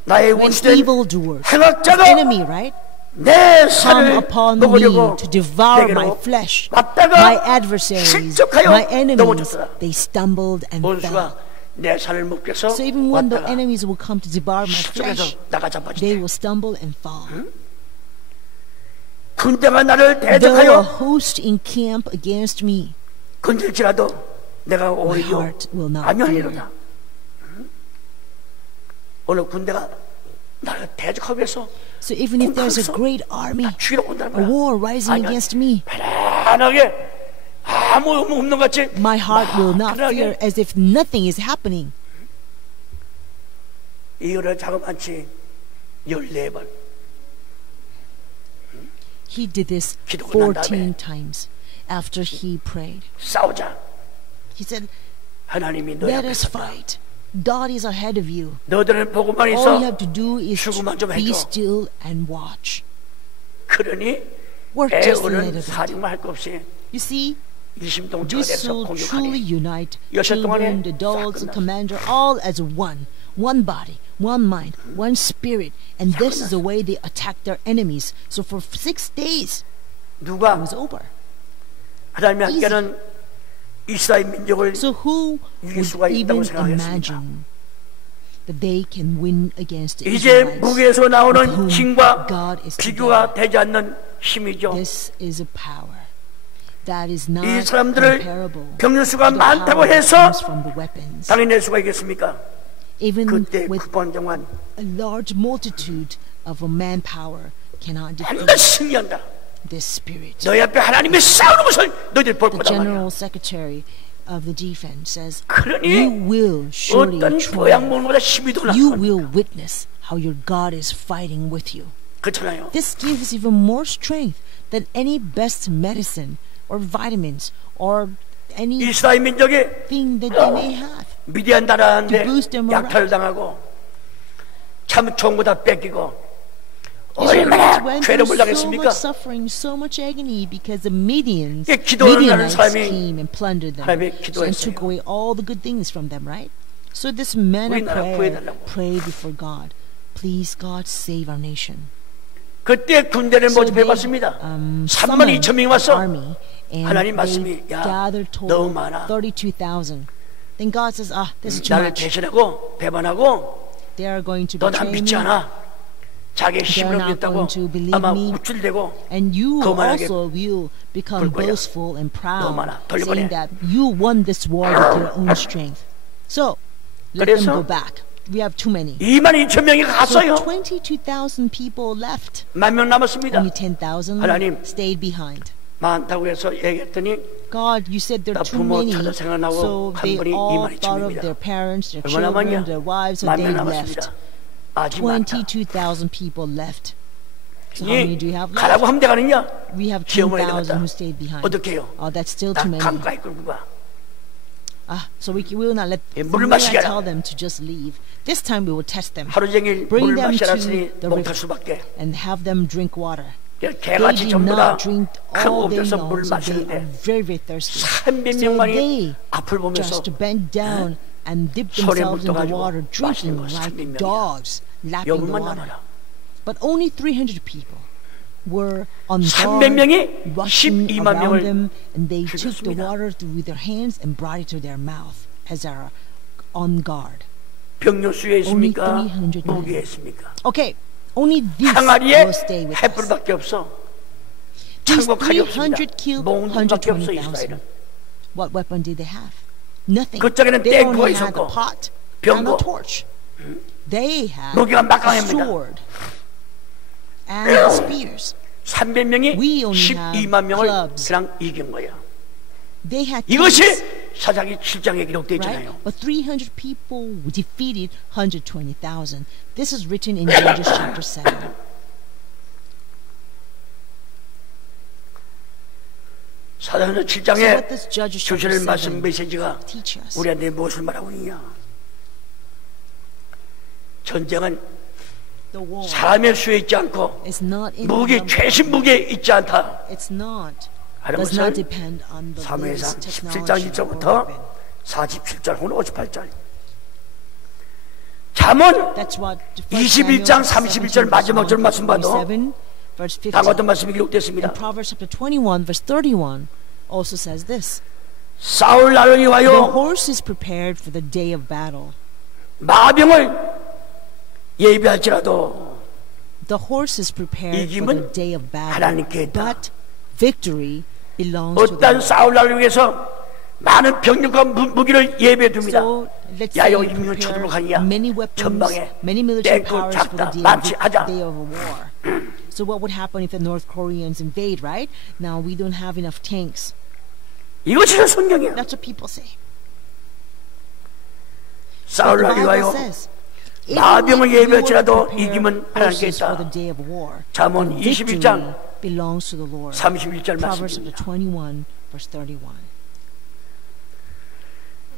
나의 When 원수된 evildoers, 행악자가 enemy, right? 내 come 살을 upon me 먹으려고 to devour my 내게로 flesh. 왔다가 My adversaries, 실족하여 my enemies, 넘어졌더라. they stumbled and fell. 원수가 내 살을 먹기 위해서 So even when the 왔다가 enemies will come to devour my 실족해서 flesh, 나가 they 자빠지대. will stumble and fall. 군대가 나를 Though a 대적하여 host encamp against me, 건질지라도 내가 my 오히려 heart will not fear. 안녕하리로다. 오늘 군대가 나를 대적하기 위해서 So even if there's a great army, 죽이러 온다는 a 거야. war rising 아니야. against me, 편안하게 아무 의무 없는 것 같이 my heart will not 편하게 fear as if nothing is happening. 이거를 자그마치 14번 He did this 기도가 난 14 다음에 times after he prayed. 싸우자. He said, 하나님이 너희 "Let 앞에 us 섰다. fight. God is ahead of you. 너들은 보고만 All you 있어. have to do is 죽음만 좀 be 해줘. still and watch. 그러니 Work just a 애우는 little bit." 사령만 할 거 없이 You see, 일심동체가 this 돼서 will truly 공격하니 unite 여섯 동안에 children, adults, 싹 and 끝났어. commander all as one body, one mind, one spirit. And this is the way they attack their enemies. So for 6 days, it 누가 was over. 하나님이 함께하는 이스라엘 민족을 So who 이길 수가 would 있다고 even 생각했습니까? imagine that they can win against the 이제 Israelites? 무기에서 with 나오는 whom 힘과 God is 비교가 together. 되지 않는 힘이죠. This is a power that is not 이 사람들을 comparable 병력 to 수가 the 많다고 power that 해서 comes from the weapons. 당연히 낼 수가 있겠습니까? Even 그때 with 국방장관 a large multitude of a manpower cannot defeat 반드시 승리한다. this spirit. 너희 앞에 하나님이 싸우는 것을 너희들 볼 The 거다 말이야. General Secretary of the Defense says, 그러니 "You will surely 어떤 triumph. 고향 먹는 것보다 힘이 더 You 나아. will witness how your God is fighting with you." 그렇잖아요. This gives even more strength than any best medicine or vitamins or anything 이스라엘 민족이 that they may have. 미디안 나라한테 To boost their morale. 약탈을 당하고 참 좋은 거 다 뺏기고 Israelites 얼마나 went 괴롭을 through so 당했습니까? much suffering, so much agony because the 예, 기도하는 Midianites 사람이 came and plundered them 하나님의 and 기도했어요. took away all the good things from them, right? So this man of 우리나라 prayer 구해달라고. prayed before God, "Please God save our nation." 그때 군대를 So they 모집해봤습니다. 3만 summoned 2천 명이 the 왔어. army and 하나님 they 말씀이, 야, gathered 너무 total 많아. 32,000. Then God says, "This is too 나를 much. 배신하고 배반하고 They are going to 너 난 betray 믿지 me, 않아. 자기의 힘을 not 믿다고 going to believe 아마 me. 우쭐대고 And you 거만하게 also will become 볼 거야. boastful and proud, 많아. saying 돌려보내. that you won this war with your own strength." So let them 그래서 go back. We have too many. 2만 2천 명이 So 갔어요. 22,000 people left. 10,000명 남았습니다. Only 10,000 하나님. stayed behind. 많다고 해서 얘기했더니 God, you said there are too 부모 many. 찾아 생각나고 So 한 they 분이 all 2만 thought of 2천입니다. their parents, their 얼마나 children, 많냐? their wives, so they 10,000명 left. 남았습니다. 아직 많다. 22,000 people left. So how many do you have left? 가라고 하면 돼 가느냐? We have 시험을 10,000 해놨다. who stayed behind. 어떻게 해요? Oh, that's still too 나 many. 강가에 끌고 가. So we will not let 예, we 물을 will not 마시게 tell 하라. them to just leave. This time we will test them 하루 종일 Bring 물 them 마시라 to 했으니 the 목탈 river. 수밖에. and have them drink water. They 개같이 did 전부 not 다 drink 큰 all day 옥에서 long, 물 so they are 마시는데 very, very thirsty. 300명만이 they 앞을 보면서 just bent down and dipped 손에 themselves in the 묻어가지고 water, drinking 마시는 거 like 300명이야. dogs, lapping the 여분만 water. 남아라. But only 300 people were on 300명이 guard, rushing 12만 around 명을 them, and they took the 죽였습니다. water with their hands and brought it to their mouth as they are on guard. 병력 수에 Only 있습니까? 300 무기에 있습니까? Okay, only this 항아리에 will stay with us. 횃불밖에 없어. These 창고 칼이 없습니다. 300 killed 몽둥밖에 없어 120,000. 이스라엘은. What weapon did they have? Nothing. 그쪽에는 They 땡구가 only had 있었고, a pot and 병거. a torch. They had 무기가 a 막강합니다. sword and spears. 300명이 We only 12만 명을 have clubs. 그냥 이긴 거야. They had 이것이 tanks, 사사기 7장에 기록되어 right? 있잖아요. But 300 people defeated 120,000. This is written in Judges chapter 7. 사사기 So 7장에 what does Judges chapter 주시는 말씀 7 메시지가 teach us? 우리한테 무엇을 말하고 있냐? 전쟁은 The war 사람의 수에 있지 않고 is not in 무기 the number. 최신 무기에 있지 않다. It's not. 하는 Does not 것을 depend on the 사무엘상 latest 17장 technology or 1절부터 weapon. 47절 혹은 58절 잠언 That's what 21장 31절 마지막 절 말씀 봐도 27, verse 15. 다음 어떤 말씀이 기록됐습니다. And Proverbs chapter 21 verse 31 also says this. 싸울 날을 The 위하여 horse is prepared for the day of battle. 마병을 예비할지라도 The horse is prepared for 이김은 the day of battle. 하나님께 있다. But victory belongs to the 어떤 Lord. 싸울 날을 위해서 많은 병력과 무기를 예비해 둡니다. So let's say 야여 we 임명 prepare 쳐들어가냐 many weapons, 전방에 many military 땡크 powers for the 잡다 day 만취하자. of a war. So what would happen if the North Koreans invade, right? Now we don't have enough tanks. 이것이 성경이야. That's what people say. 싸울 But the 날을 Bible 위하여 says, 마병을 even if you were to 예비할지라도 prepare 이김은 하나님께 horses for 있다. the day of war, 잠언 the victory 22장 belongs to the Lord. 31절 Proverbs chapter 말씀입니다. 21 verse 31.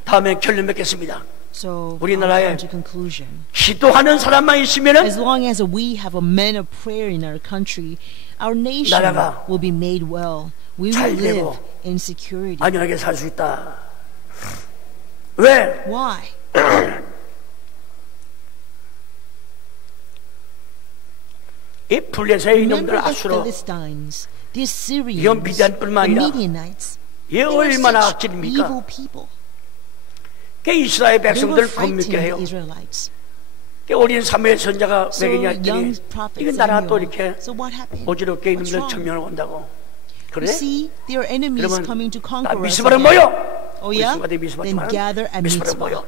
다음에 결론 맺겠습니다. So 우리나라에 I'll come to conclusion. 기도하는 사람만 있으면은 As long as we have a man of prayer in our country, our nation 나라가 will be made well. We will 잘 live 되고 in security. 안전하게 살 수 있다. 왜? Why? 이 블레셋의 Remember 이놈들 the 아수로 Philistines, the 이건 Assyrians, 미디안뿐만 the 아니라 Midianites. 얘 They were 얼마나 such 악질입니까? evil people. 그 이스라엘 They were 백성들 fighting 겁먹게 해요. the Israelites. 그 어린 사무엘 선자가 So 왜그냐 young 했더니 prophet 이건 나라 또 Samuel. 이렇게 So what happened? 어지럽게 What's 이놈들 wrong? 천명을 온다고. You 그래? see, there are enemies 그러면 coming to 다 conquer us. 미스바로 again. 모여. Oh 우리 yeah? 순간에 미스바 Then gather at 미스바로 Mitzvah. 모여.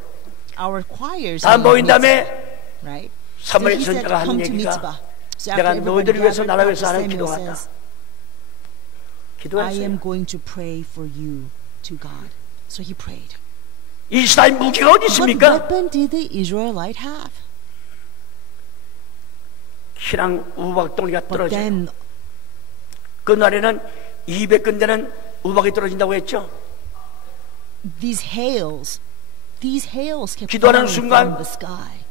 Our choirs 다 are 모인 at 다음에 Mitzvah, right? So 사무엘 he said, 선자가 한 come to 얘기가 Mitzvah. So 내가 after everyone 너희들을 위해서 gathered, 나라 Prophet 위해서 하는 Samuel 기도하다. says, I 기도했어요. am going to pray for you to God. So he prayed. 이스라엘 무기가 어디 What 있습니까? weapon did the Israelite have? 신앙 우박덩이가 But 떨어져요. then 그 날에는 200건 되는 우박이 떨어진다고 했죠. these hails kept 기도하는 falling 순간 from the sky.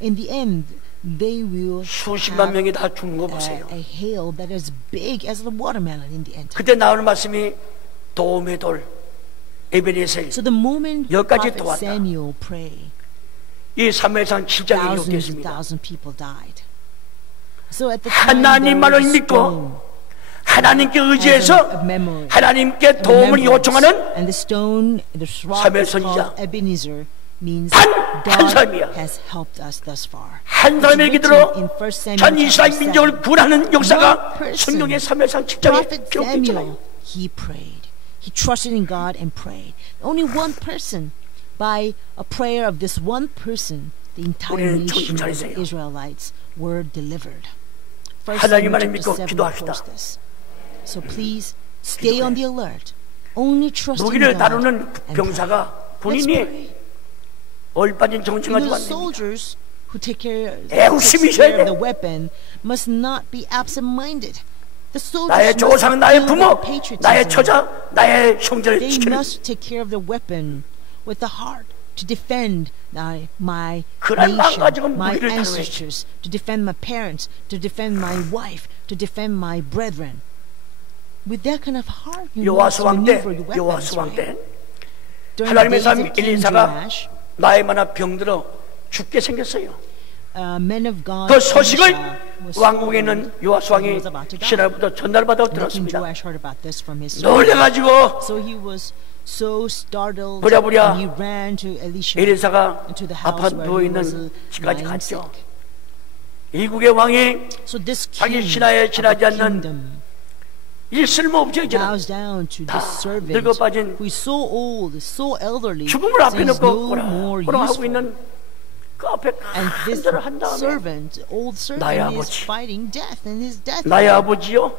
In the end, they will 수십만 have 명이 다 죽는 거 보세요. a hail that is big as the watermelon in the end. 그때 나오는 말씀이 도움의 돌 에베네셀 So the moment 열 가지 Prophet 도왔다. Samuel prayed, 이 사무엘상 7장에 thousands and 기록되었습니다. thousands people died. So at the time, there 하나님만을 was a 믿고 stone 하나님께 as 의지해서 a memory, 하나님께 a 도움을 remembrance. 요청하는 And the stone, the rock 사무엘 is called 선지자. Ebenezer, means 한 God 사람이야. has helped us thus far. 한 It's 사람의 written 기도로 in 1 Samuel 전 이스라엘 chapter 민족을 7. 구원하는 역사가 One person, 성경의 사무엘상 7장에 Prophet 기록되어 있잖아요. Samuel, he prayed. He trusted in God and prayed. Only one person, by a prayer of this one person, the entire 우리는 nation 정신 of the 차리세요. Israelites were delivered. 1 Samuel 하나님만을 chapter 믿고 7 기도합시다. records this. So please Stay on the alert. Only trust in 무기를 God 다루는 and 병사가 Let's 본인이 pray. 얼빠진 정신 Even 가지고 the 안 됩니다. soldiers who take care 애국심이셔야 of 돼. the weapon must not be absent-minded. The 나의 soldiers 조상, must 나의 deal 부모, with patriotism. 나의 처자, 나의 형제를 They 지키는 must take care of the weapon with the heart to defend my 그런 마음 가지고 nation, my 무기를 다뤄야지. ancestors, to defend my parents, to defend my wife, to defend my brethren. With that kind of heart, you must 요아스 왕 때, maneuver your 요아스 weapons, 왕 right? 때 During the 하나님의 days 사람 of King 엘리사가 Joash, 나이 많아 병들어 죽게 생겼어요. men of God, 그 소식을 Elisha was so 왕궁에 있는 old 요아스 that he 왕이 was about to die. 신하부터 전달받아 And King 들었습니다. Joash heard about this from his servant. 놀래가지고 So he was so startled, 부랴부랴 and he ran to Elisha 엘리사가 into the 아파 house where 누워 he was 있는 집까지 lying 갔죠. sick. 이국의 왕이 So this 자기 king 신하에 of 지나지 the 않는 kingdom 이 쓸모없죠 이제는 bows down to 다 this servant 늙어 빠진 who is so old, so elderly, 죽음을 앞에 says 놓고 no more 꼬랑꼬랑 하고 useful. 있는 그 앞에 And this 간절을 한 다음에 servant, old 나의 servant, is 아버지. fighting death, and his death. 나의 아버지요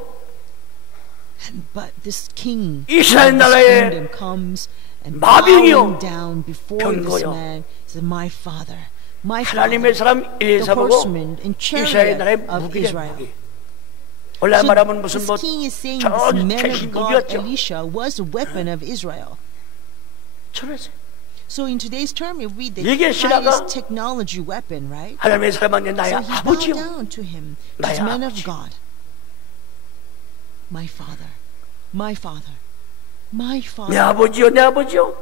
But this king of 이스라엘 this 나라의 kingdom comes and 마병이요, bowing down before this 병거요. man, says, "My father, my 하나님의 father." 사람 The 엘리사 보고 horsemen and 이스라엘 chariot 나라의 of 무기래 Israel. 무기. 원래 So 말하면 무슨 this 뭐 king is saying 저 this man of 최신 God, 무기였죠. Elisha, was a weapon of Israel. 저래서 So in today's term, we read the 이게 신하가 highest technology weapon, right? 하나님의 사람한테 나의 So he bowed 아버지요 down to him, 나의 this man of 아버지. God. My father, my father, my 내 father. 아버지요 내 아버지요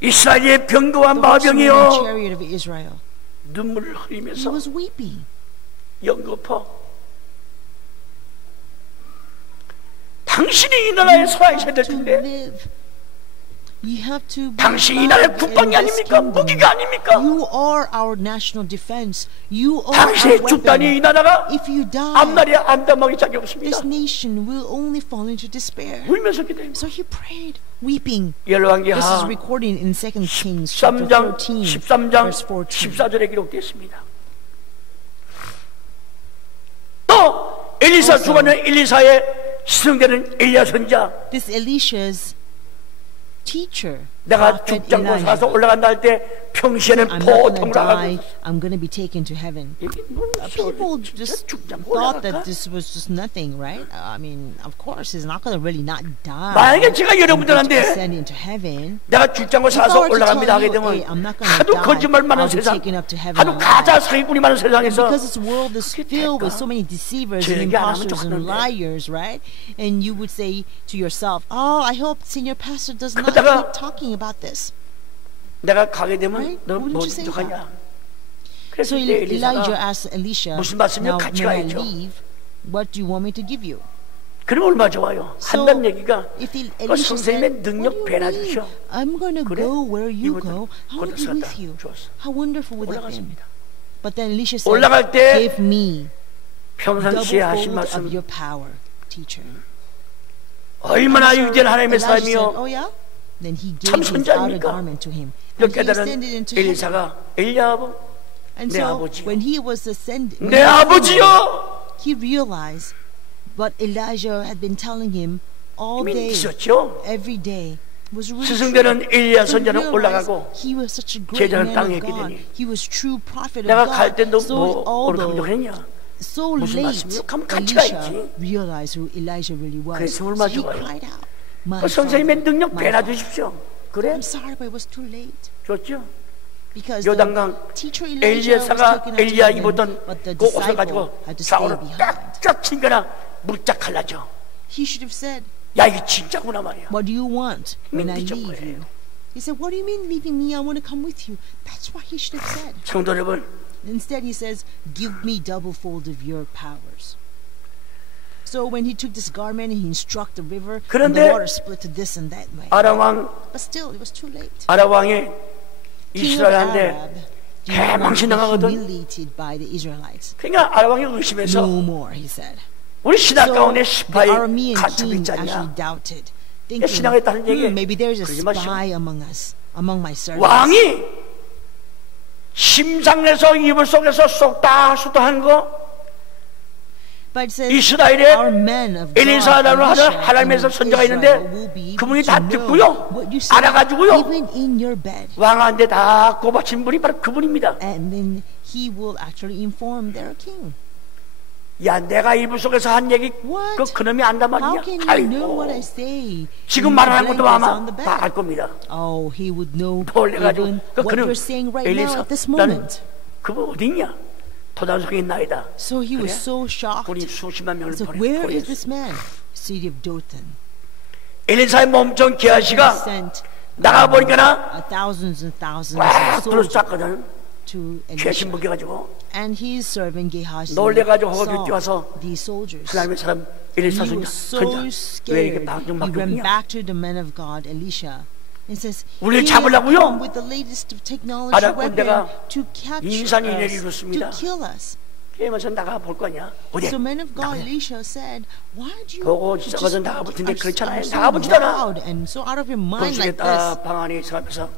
이스라엘의 병거와 The horsemen and 마병이요 chariot of Israel. 눈물을 He 흘리면서 was weeping. 연거푸 당신이 이 나라에 살아계셔야 될 To 텐데 live. You have to be 당신이 이 나라의 found in 국방이 this 아닙니까? kingdom. 무기가 아닙니까? You are our national defense. You are 당신이 our 죽다니 이 weapon. 나라가 If you die, 앞날에 암담하기 짝이 없습니다. this nation will only fall into despair. 울면서 기도합니다. So he prayed, weeping. 열왕기하 This is recorded in 2 Kings chapter 13장 13, 13장 verse 14. 14절에 기록되어 있습니다. 또 엘리사 주관은 엘리사의 시성되는 엘리야 선자 This Elisha's teacher, 내가 prophet 죽지 않고 살아서 Elijah, 올라간다 할 때 평시에는 I'm not going to 보통을 die. 하고 I'm going to be taken to heaven. 이게 뭔 People 소리 just 죽지 않고 thought 올라갈까? that this was just nothing, right? I mean, of course, he's not going to really not die. 만약에 제가 and get to 여러분들한테 ascend into heaven. 내가 죽지 않고 If I 살아서 were to 올라갑니다 tell 하게 you, 되면 hey, I'm not going to 하도 die, 거짓말 많은 I'll be 세상 taken up to heaven 하도 alive. 가짜 사기꾼이 많은 세상에서 Because this world is filled with so many deceivers and 제 얘기 안 하면 imposters and 좋겠는데. liars, right? And you would say to yourself, "Oh, I hope senior pastor does not 그러다가 keep talking about this." 내가 가게 되면 Right? 너 Wouldn't 뭐 you say 어떡하냐? So 그래서 이때 Elijah 엘리사가 asked Elisha, 무슨 말씀이요? "Now, 같이 when I 가야죠." leave, what do you want me to give you?" 그럼 얼마나 좋아요. So, 한다는 얘기가 if 그 Elisha 선생님의 said, 능력 "What do 배나 you mean? 주셔. I'm going to 그래? go where you 이분들 go. I want to be 거듭 with 살았다. you." 좋았어. How wonderful would that be? 올라갔습니다. But then Elisha said, 올라갈 때 "Give me 평상시에 하신 double fold of 말씀 your power, teacher." 얼마나 So 위대한 하나님의 Elijah said, 사람이요. "Oh yeah." Then he 참 gave his outer 선자입니까? garment to him. And 이렇게 he 되는 ascended into heaven. 엘리사가 엘리야브 And 내 so 아버지요. when he was ascended, 내 아버지요. he realized what Elijah had been telling him all 이미 day, 있었죠. every day, was really true. 스승되는 엘리야 So he 선자는 realized 올라가고 he was such a great 제자는 man 땅에 of God. 있게 되니 He was true prophet of 내가 God. 갈 때도 So 뭐 오늘 although 감동했냐? so 무슨 late, 말씀이요? 가면 같이 가야지. Elisha realized who Elijah really was. 그래서 So 얼마나 he 좋아요. cried out, "My 그 선생님의 father, 능력 my 배나 father." 주십시오. 그래? I'm sorry, but it was too late. 좋죠? Because 요단강 the teacher Elijah was 엘리야사가 taken up to 엘리야 heaven, 입었던 but the 그 옷을 disciple 가지고 had to stay 사울을 behind. 깍깍 친거나 물짝 갈라져. He should have said, 야 이게 진짜구나 말이야. "What do you want when I 믿기 leave 전에. you?" He said, "What do you mean leaving me? I want to come with you." That's what he should have said. 성도 여러분, Instead, he says, "Give me double fold of your powers." So when he took this garment and he struck the river, and 그런데 the water split to this and that way. 아람 왕 But still, it was too late. 아람 왕이 King of 이스라엘한테 Arab did not want to be 개망신당하거든. humiliated by the Israelites. 그러니까 아람 왕이 의심해서 No more, he said. 우리 신학 So 가운데 the 스파이 Aramean 간첩이 king 있지 actually 않냐? doubted, 신앙에 따른 얘기 maybe there's a 그러지 마시오. spy among us, among my servants. 왕이 심상에서 이불 속에서 쏙다 수도한 거 But it says, 이스라엘에 our men of God, 엘리사라는 Elisha, 하나님에서 in 선자가 Israel 있는데 will be able 그분이 to 다 know 듣고요, what you say, 알아가지고요, even in your bed. 왕한테 다 고바친 분이 바로 그분입니다. And then he will actually inform their king. 야, 내가 이불 속에서 한 얘기 What? 그놈이 안단 How 말이야. can you know what I 아이고, say? 지금 in 말하는 the 것도 blankets 아마 on the bed? 다 알 겁니다. Oh, he would know 놀래가지고 even 그 what 그는 you're saying right now at this moment. 그분 어디 있냐? 도단 속에 있나이다. So he was 그래? so shocked. 우리 수십만 명을 So where is 보냈어. this man? City of Dothan. 엘리사의 몸종 He 게하시가 sent 나가 보니까나 thousands and thousands 와 of 불을 soldiers 쐈거든. to 죄신 Elisha. 먹여가지고 And his servant Gehazi 놀래가지고 허겁 saw 뛰어와서 these soldiers. 하나님의 사람 And 엘리사 he 선자, was so 왜 이렇게 scared. 방좀 He ran 바뀌었냐? back to the man of God, Elisha, and says, 우리를 "He has 잡으려고요? come with the latest of technology 아랍 weapon 군대가 to capture 인산인해를 us, to 이뤘습니다. kill us." 게임에서 나가 볼 거냐? 어디? So man of God 나가냐? Elisha said, "Why do you 보고 just 썩어서 나가볼 텐데 are 그렇잖아요. so 나가보지도 않아. loud and so out of your mind 그쪽에 like this? 딱방 안에 있어가면서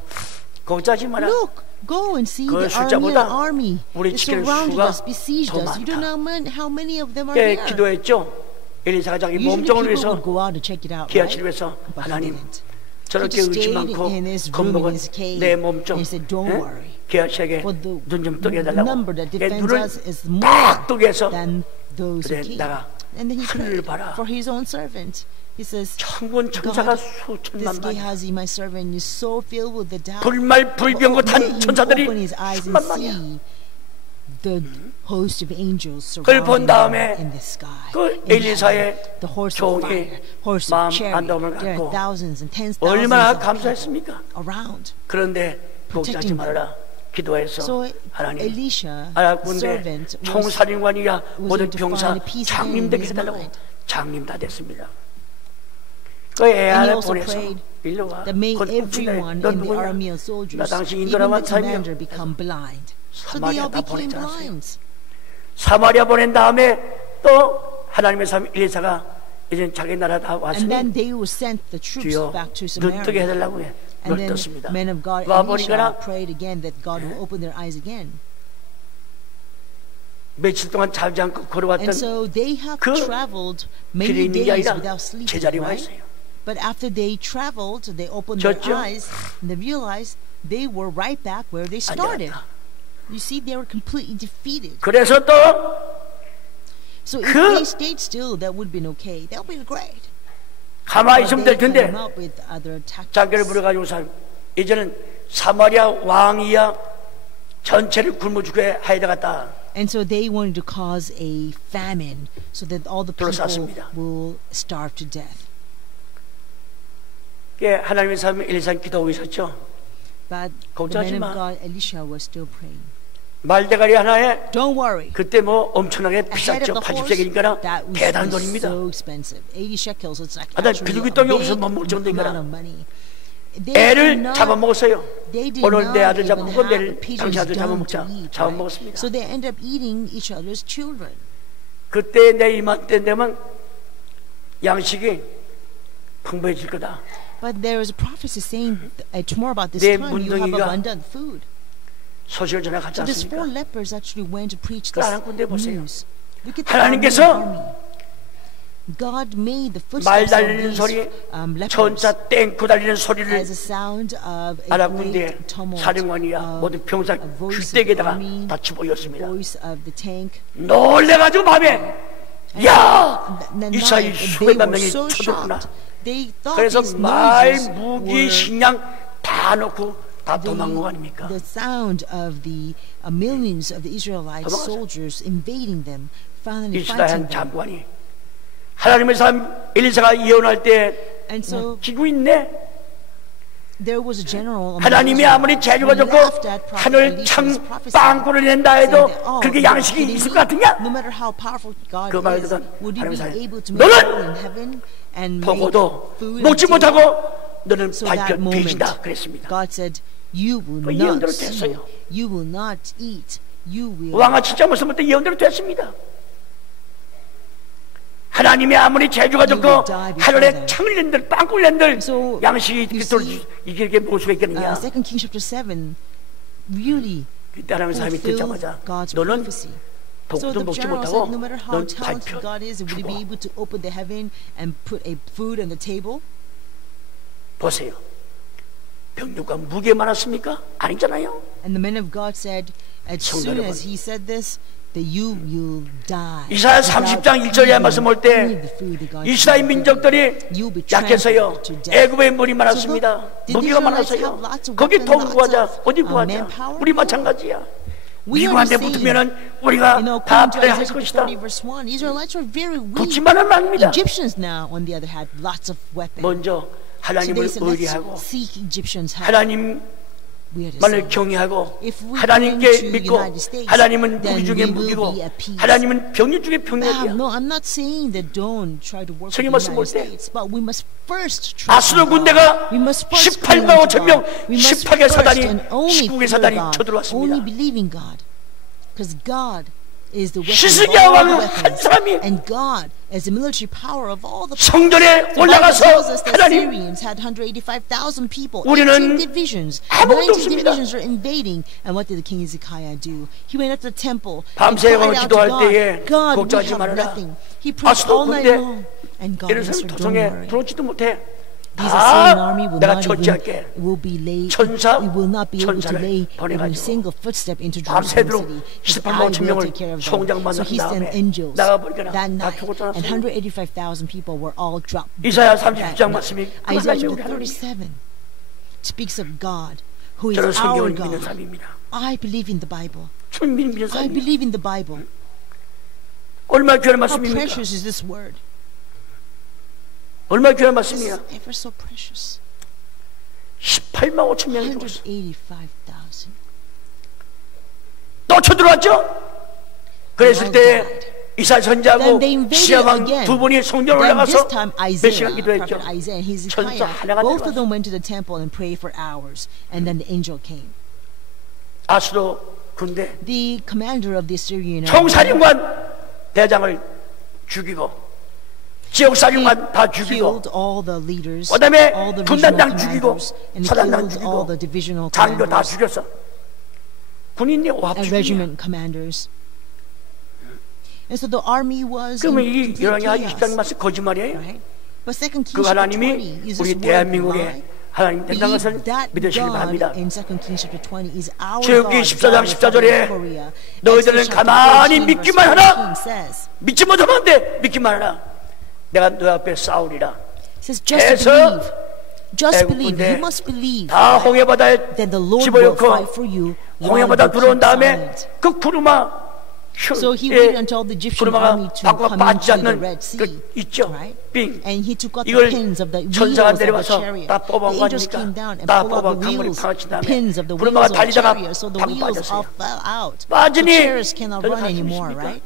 걱정하지 마라. Look, go and see 그 the 숫자보다 army. 우리 They 지키는 surrounded 수가 us, besieged 더 us. You don't 많다. know how many of them are 때 there." 기도했죠. 엘리사가 자기 Usually 몸종을 people 위해서 would go out to check it out, 기아치를 right? 위해서 But he 하나님 didn't. 저렇게 He just 의심 stayed 많고 in his room, in 겁먹은 his cave, 내 몸종 and he said, "Don't worry. 기아치에게 For the 눈 좀 뜨게 해달라고 number that 내 defends 눈을 us is more 딱 뜨게 해서 than those who 그래 came." 나가 And then he 하늘을 prayed 봐라. for his own servant. He says, 천군 천사가 "God, 수천만 this 마리 Gehazi, my servant, is so filled with the doubt. 불말 불병거 May 탄 him 천사들이 open his eyes and 수만 마리야. see the host of angels 그걸 본 surrounding 다음에 him in the sky. 그 in 엘리사의 heaven. The horse of 종이 fire, horse 마음 of chariot. 안도움을 There are 갖고 thousands and tens 얼마나 thousands of people 감사했습니까? around. 그런데 걱정하지 protecting 말아라. 기도해서 So 하나님 Elisha, 아랍 군대 servant, was 총사령관이야 모든 able to 병사 find peace 장님 again in 되게 his 해달라고 mind. 장님 다 됐습니다. 그 애 And he 하나 also 보내서 prayed 일로 와. that may 곧 everyone 너 in the 누구냐? army of soldiers, 나 당신 even 인도라만 the 살며 commander, become blind. So they 사마리아 all 다 became 보내지 않았어요. blind. 사마리아 보낸 다음에 또 하나님의 사람 엘리사가 이제 자기 나라 다 And 왔으니 then they will send the troops 주여 back to 눈 뜨게 Samaria. 해달라고 해. And 눈 then 떴습니다. men of God 와 Elisha 보니까 prayed again that God will open their eyes again. 며칠 동안 자지 않고 걸어왔던 And so they have 그 traveled 길에 many 있는 게 days 아니라 without sleeping, 제자리에 와 right? 있어요. But after they traveled, they opened their 졌죠? eyes and they realized they were right back where they started. 앉아갔다. You see, they were completely defeated. 그래서 또 So if 그- they stayed still, that would have been okay. That would have been great. 가만히 But 있으면 they 될 텐데 came up with other 장교를 tactics. 부려가지고 이제는 사마리아 왕이야 전체를 굶어 죽게 하야 되겠다. And so they wanted to cause a famine so that all the people 둘러쌌습니다. will starve to death. 하나님의 사람 엘리사 기도하고 있었죠. But the 걱정하지 man 마. of God, Elisha, was still praying. 말대가리 하나에 Don't worry. 그때 뭐 엄청나게 A head 비쌌죠. of the horse, 80세겔이니까 that was 대단한 돈입니다. so expensive. 80 shekels. It's like 아, 난 actually 비둘기똥이 a 없어서 big 못 먹을 정도인거라. amount of money. 애를 잡아먹었어요. They did 오늘 내 not 아들 even 잡아먹고 have 내일 the pigeons 당신 아들 dung 잡아먹자. to eat, right? 잡아먹었습니다. So they end up eating each other's children. 그때 내 이맘때 되면 양식이 풍부해질 거다. But there is a prophecy saying tomorrow about this 내 time you have 문둥이가 abundant food. 소식을 전해 갔지 So these four 않습니까? lepers actually went to preach 그 this 아랍 군대 보세요. news. Look at the 하나님께서 army. God made the 말 footsteps of 달리는 these 소리, lepers 전차 땡구 달리는 소리를 as a sound of a 아랍 great 군대 tumult, 사령관이야 모든 병사 a voice of 굴대에다가 army, 다 집어였습니다. voice of the tank. 놀래가지고 밤에 야 And at 이스라엘 night, they 수백만 were 명이 so 쳐들었구나. shocked. They thought 그래서 these 말, noises 무기, were 식량 다 놓고 다 도망간 거 아닙니까? the sound of the millions of the Israelite 도망갔어요. soldiers invading them, finally 이스라엘 fighting them. 장관이 하나님의 사람 엘리사가 예언할 때 And so 기고 있네. there was a general among 하나님이 Israel 아무리 재주가 who 좋고 laughed at prophet 하늘 Elisha's 창 prophecy, 빵꾸를 낸다 saying 해도 that, 그렇게 you're 양식이 kidding 있을 me? 것 같으냐? No matter how powerful God 그 말을 is, 듣던 would he 하나님의 be 사람이 able to make 너는 food in heaven and make 보고도 food 먹지 and take? 못하고 너는 So that 발견 moment, 돼진다 그랬습니다. God said, "You will 그 not 예언대로 see, 됐어요. you will not eat, you will." 왕아 진짜 무슨 때 예언대로 됐습니다. 하나님이 아무리 재주가 좋고 하늘에 창을 낸들 빵꾸를 낸들 So, 양식이 you 그토록 see, 이게 뭘 수가 있겠느냐. 2 Kings chapter 7 really 그때 하나님의 사람이 fulfilled 듣자마자 God's 너는 prophecy. So 복도 the 먹지 general 못하고 said, no matter how 넌 talented 발표 God is, would he be 죽어. able to open the heaven and put a food on the table? 보세요. 병력과 무게 많았습니까? 아니잖아요. And the man of God said, as 성도 soon 여러분. as he said this, that you will die. 이사야 without 30장 1절에 eating 말씀 올 any 때 of the food that God 이스라엘 gave you. 민족들이 You'll be 약해서요. trampled to death. 애굽에 물이 많았습니다. So look, did the 무기가 Israelites 많아서요. have lots of 거기 weapons, 돈 lots 구하자. of, 어디 구하자. manpower? 우리 마찬가지야. We are 미국한테 the same. 붙으면은 우리가 다 According to 패할 Isaiah 것이다. 40 verse 1, Israelites are very weak. 붙지만은 않습니다. Egyptians now, on the other hand, lots of weapons. 먼저 So 하나님을 they said, 의리하고 let's seek Egyptians' help. 하나님만을 We are the same. 경외하고 If we 하나님께 cling to 믿고 United States, 하나님은 무기 then 중에 we will 무기고 be at peace. 하나님은 병력 중에 Now, 병력이야. no, I'm not saying that don't try to work with 성경 the 말씀 United 볼 때 States, but we must first trust 아수르 in God. 군대가 We must first 18만 cling 5천 to 명, God. We must 18개 first 사단이, and only 19개 fear 사단이 God, 쳐들어왔습니다. only believe in God, because God is the weapon of 히스기야 all the 왕은 한 weapons, 사람이 and God is the military power of all the powers. 성전에 The Bible tells 올라가서 us that 하나님 Syrians had 185,000 people, 우리는 18 divisions, 아무것도 19 없습니다. divisions are invading. And what did the king Hezekiah do? He went up to the temple and 밤새 cried out to 기도할 God, 때에 God, we 걱정하지 have 말아라. nothing. He prayed 아수르 all night 군대 long, and God 이런 사람 answered, don't 도성에 worry. 들어오지도 못해. These Assyrian 다 army will 내가 not even 처치할게. will be lay. 천사, We will not be able to 천사를 lay even a 보내가지고 single footstep into Jerusalem 밤새도록 city. Because 18만 I 5천 will 명을 take care of 송장 them. So 만난 he sent 다음에 angels 나가보니까 that 다 night, 죽었잖아. and 185,000 people were all dropped. 이사야 that 37장 night. 말씀이 Isaiah 끝나죠. chapter 37 speaks of God, who is 저는 성경을 our 믿는 God. 사람입니다. I believe in the Bible. 저는 믿는 I 사람입니다. believe in the Bible. 얼마나 귀한 How 말씀입니까? precious is this word? 얼마나 귀한 This 말씀이야. is ever so precious. 18만 5천 명이 죽었어. 185,000. 또 쳐들어왔죠? 그랬을 때 이사야 선지하고 Then they invaded 시아왕 again. 두 분이 성전에 Then 올라가서 this time 몇 Isaiah, 시간 기도했죠. prophet Isaiah and 천사 Hezekiah, 하나가 both 들어왔어. of them went to the temple and prayed for hours. And then the angel came. 아수르 군대 The commander of the Assyrian army 총사령관 대장을 죽이고 지역사령관 다 죽이고 killed all the leaders, 그다음에 all the 군단장 regional 죽이고 commanders, and he 사단장 killed all the 죽이고 divisional 장교 다 commanders 죽였어. 군인이 오합 and 죽이냐. regiment commanders. And so the army was in 그러면 이 complete 열왕기하 chaos, 20장 말씀 거짓말이에요. right? But Second 그 Kings chapter 하나님이 20 is 우리 this word 대한민국의 lie. 하나님 된다는 것을 Believe that 믿으시기 God 바랍니다. in 2 Kings chapter 20 is our 출애굽기 God, 14장 God of 14절에 Korea. 너희들은 Exodus chapter 가만히 14 믿기만 verse 하라. 14 says, 믿지 못하면 안 돼. 믿기만 하라. 내가 너희 앞에 싸우리라. says just 해서 believe. Just 애국 believe. 군대 You must believe 다 홍해바다에 that the Lord will fight 집어넣고 for you while 홍해바다 you 들어온 keep 다음에 silent. 그 구르마 So he waited until the Egyptian army 구르마가 to 바꿔 come 빠지지 into the 않는 Red Sea, 그 있죠. right? 빙 And he took out the 이걸 pins of the wheels 천사가 of the 내려와서 chariot. 다 뽑아 The angels came down 가니까 and 다 pulled out 뽑아 the 강물이 wheels, 파묻힌 다음에 pins of the 구르마가 wheels of the 달리다가 chariot, so the 방 wheels all 빠졌어요. fell out. The 빠지니 chariots cannot 너희가 run 할수 anymore, 있습니까? right?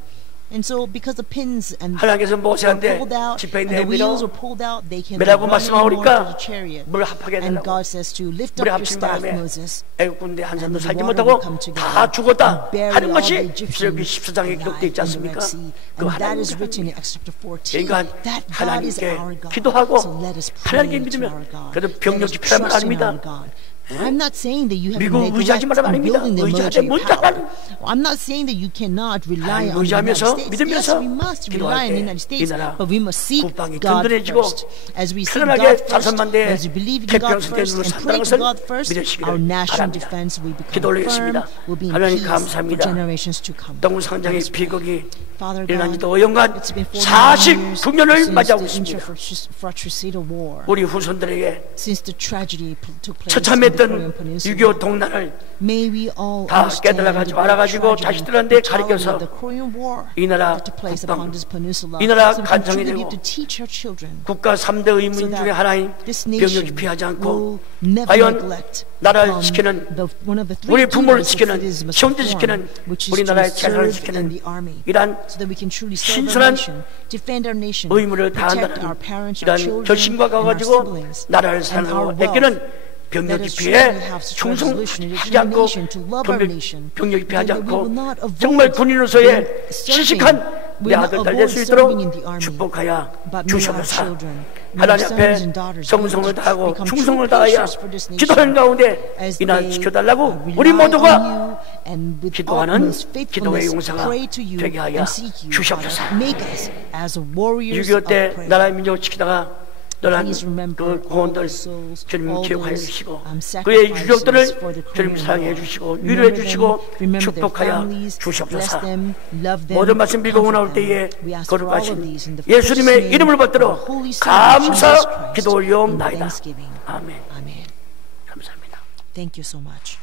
And so because the pins and 하나님께서 were 모세한테 pulled out 지팡이 and the 내밀어 wheels were pulled out, they cannot 매라고 run anymore 말씀하오니까 to the chariot. 물 합하게 And 해달라고. God says to lift 물에 up your 합친 staff, 다음에 Moses, 애국 군대 한 사람도 and the 살지 water 못하고 will come together 다 죽었다 and bury 하는 all 것이 the 출애굽기 Egyptians 14장에 alive 기록되어 있지 in the 않습니까? Red Sea. 그 And that is 하나님의 written in 하나님. Exodus chapter 14. 그러니까 That God is 하나님께 our God. 기도하고 So let us 하나님께 pray to our 믿으면 God. 그래도 Let 병력 us 집회란 말 trust in 아닙니다. our God. I'm not saying that you have to 미국 의지하지 neglect 말란 in 아닙니다. building the 의지하되 military 뭔지 power. 알아요. I'm not saying that you cannot rely 하나님 on the United 의지하면서 States. Yes, 믿으면서 we must 기도할 rely on 때 the United 이 States, 나라 but we must seek 국방이 God 든든해지고 first. As we seek 편안하게 God first, 자선만 대 as we believe in God 태평성 first 대로 and 산다는 pray to 것을 God first, 믿으시기를 our national 바랍니다. defense will become 기도 올리겠습니다. firm, will be in 하나님 peace for 감사합니다. generations to come. 동성장의 비극이 Father 일어난 God, 지도 5년간 it's been 49 years 49년을 since 맞이하고 the 있습니다. Fratricidal War, 우리 후손들에게 since the tragedy took place in the Korean 처참했던 Peninsula. 6.25 동란을 May we all 다 understand 깨달아가지고 the 알아가지고 tragedy, 자식들한테 the tragedy 가르쳐서 of the Korean War 이 나라 that took place 국방, upon this peninsula, 이 나라 so we 간청이 contribute 되고 to teach our children 국가 3대 의문 so 중에 that 하나인 this 병력이 nation 피하지 will 않고 never 과연 neglect 나라를 지키는 one of the 우리 three 부모를 duties 지키는 that citizens must 형제 perform, 지키는 which is 우리나라의 to 재산을 serve in 지키는 the army, 이란 so that we can truly serve our 신선한 nation, defend our nation, 의무를 protect 다한다는 our parents, our 이런 children, 결심과 and our 가가지고 siblings, 나라를 and our 사랑하고 wealth. 애끼는 Let 병력 us 집회에 truly have such resolution and 충성하지 않고 determination to love our nation. 병력 집회하지 That we will 않고 not avoid 정말 군인으로서의 serving. 시식한 We 내 will not 아들 딸 avoid 될 수 있도록 serving in the army, 축복하여 but may our 주셔서 children 하나님 앞에 정성을 다하고 충성을 다하여 기도하는 가운데 이날 지켜달라고 우리 모두가 기도하는 기도의 용사가 되게 하여 주시옵소서. 6.25 때 나라의 민족을 지키다가 떠난 그 구원들 주님 기억하여 주시고 그의 유족들을 주님 사랑해 주시고 위로해 주시고 축복하여 주시옵소서. 모든 말씀 믿고 나올 때에 거룩하신 예수님의 이름을 받들어 감사 기도 올리옵나이다. 아멘. 감사합니다. Thank you so much.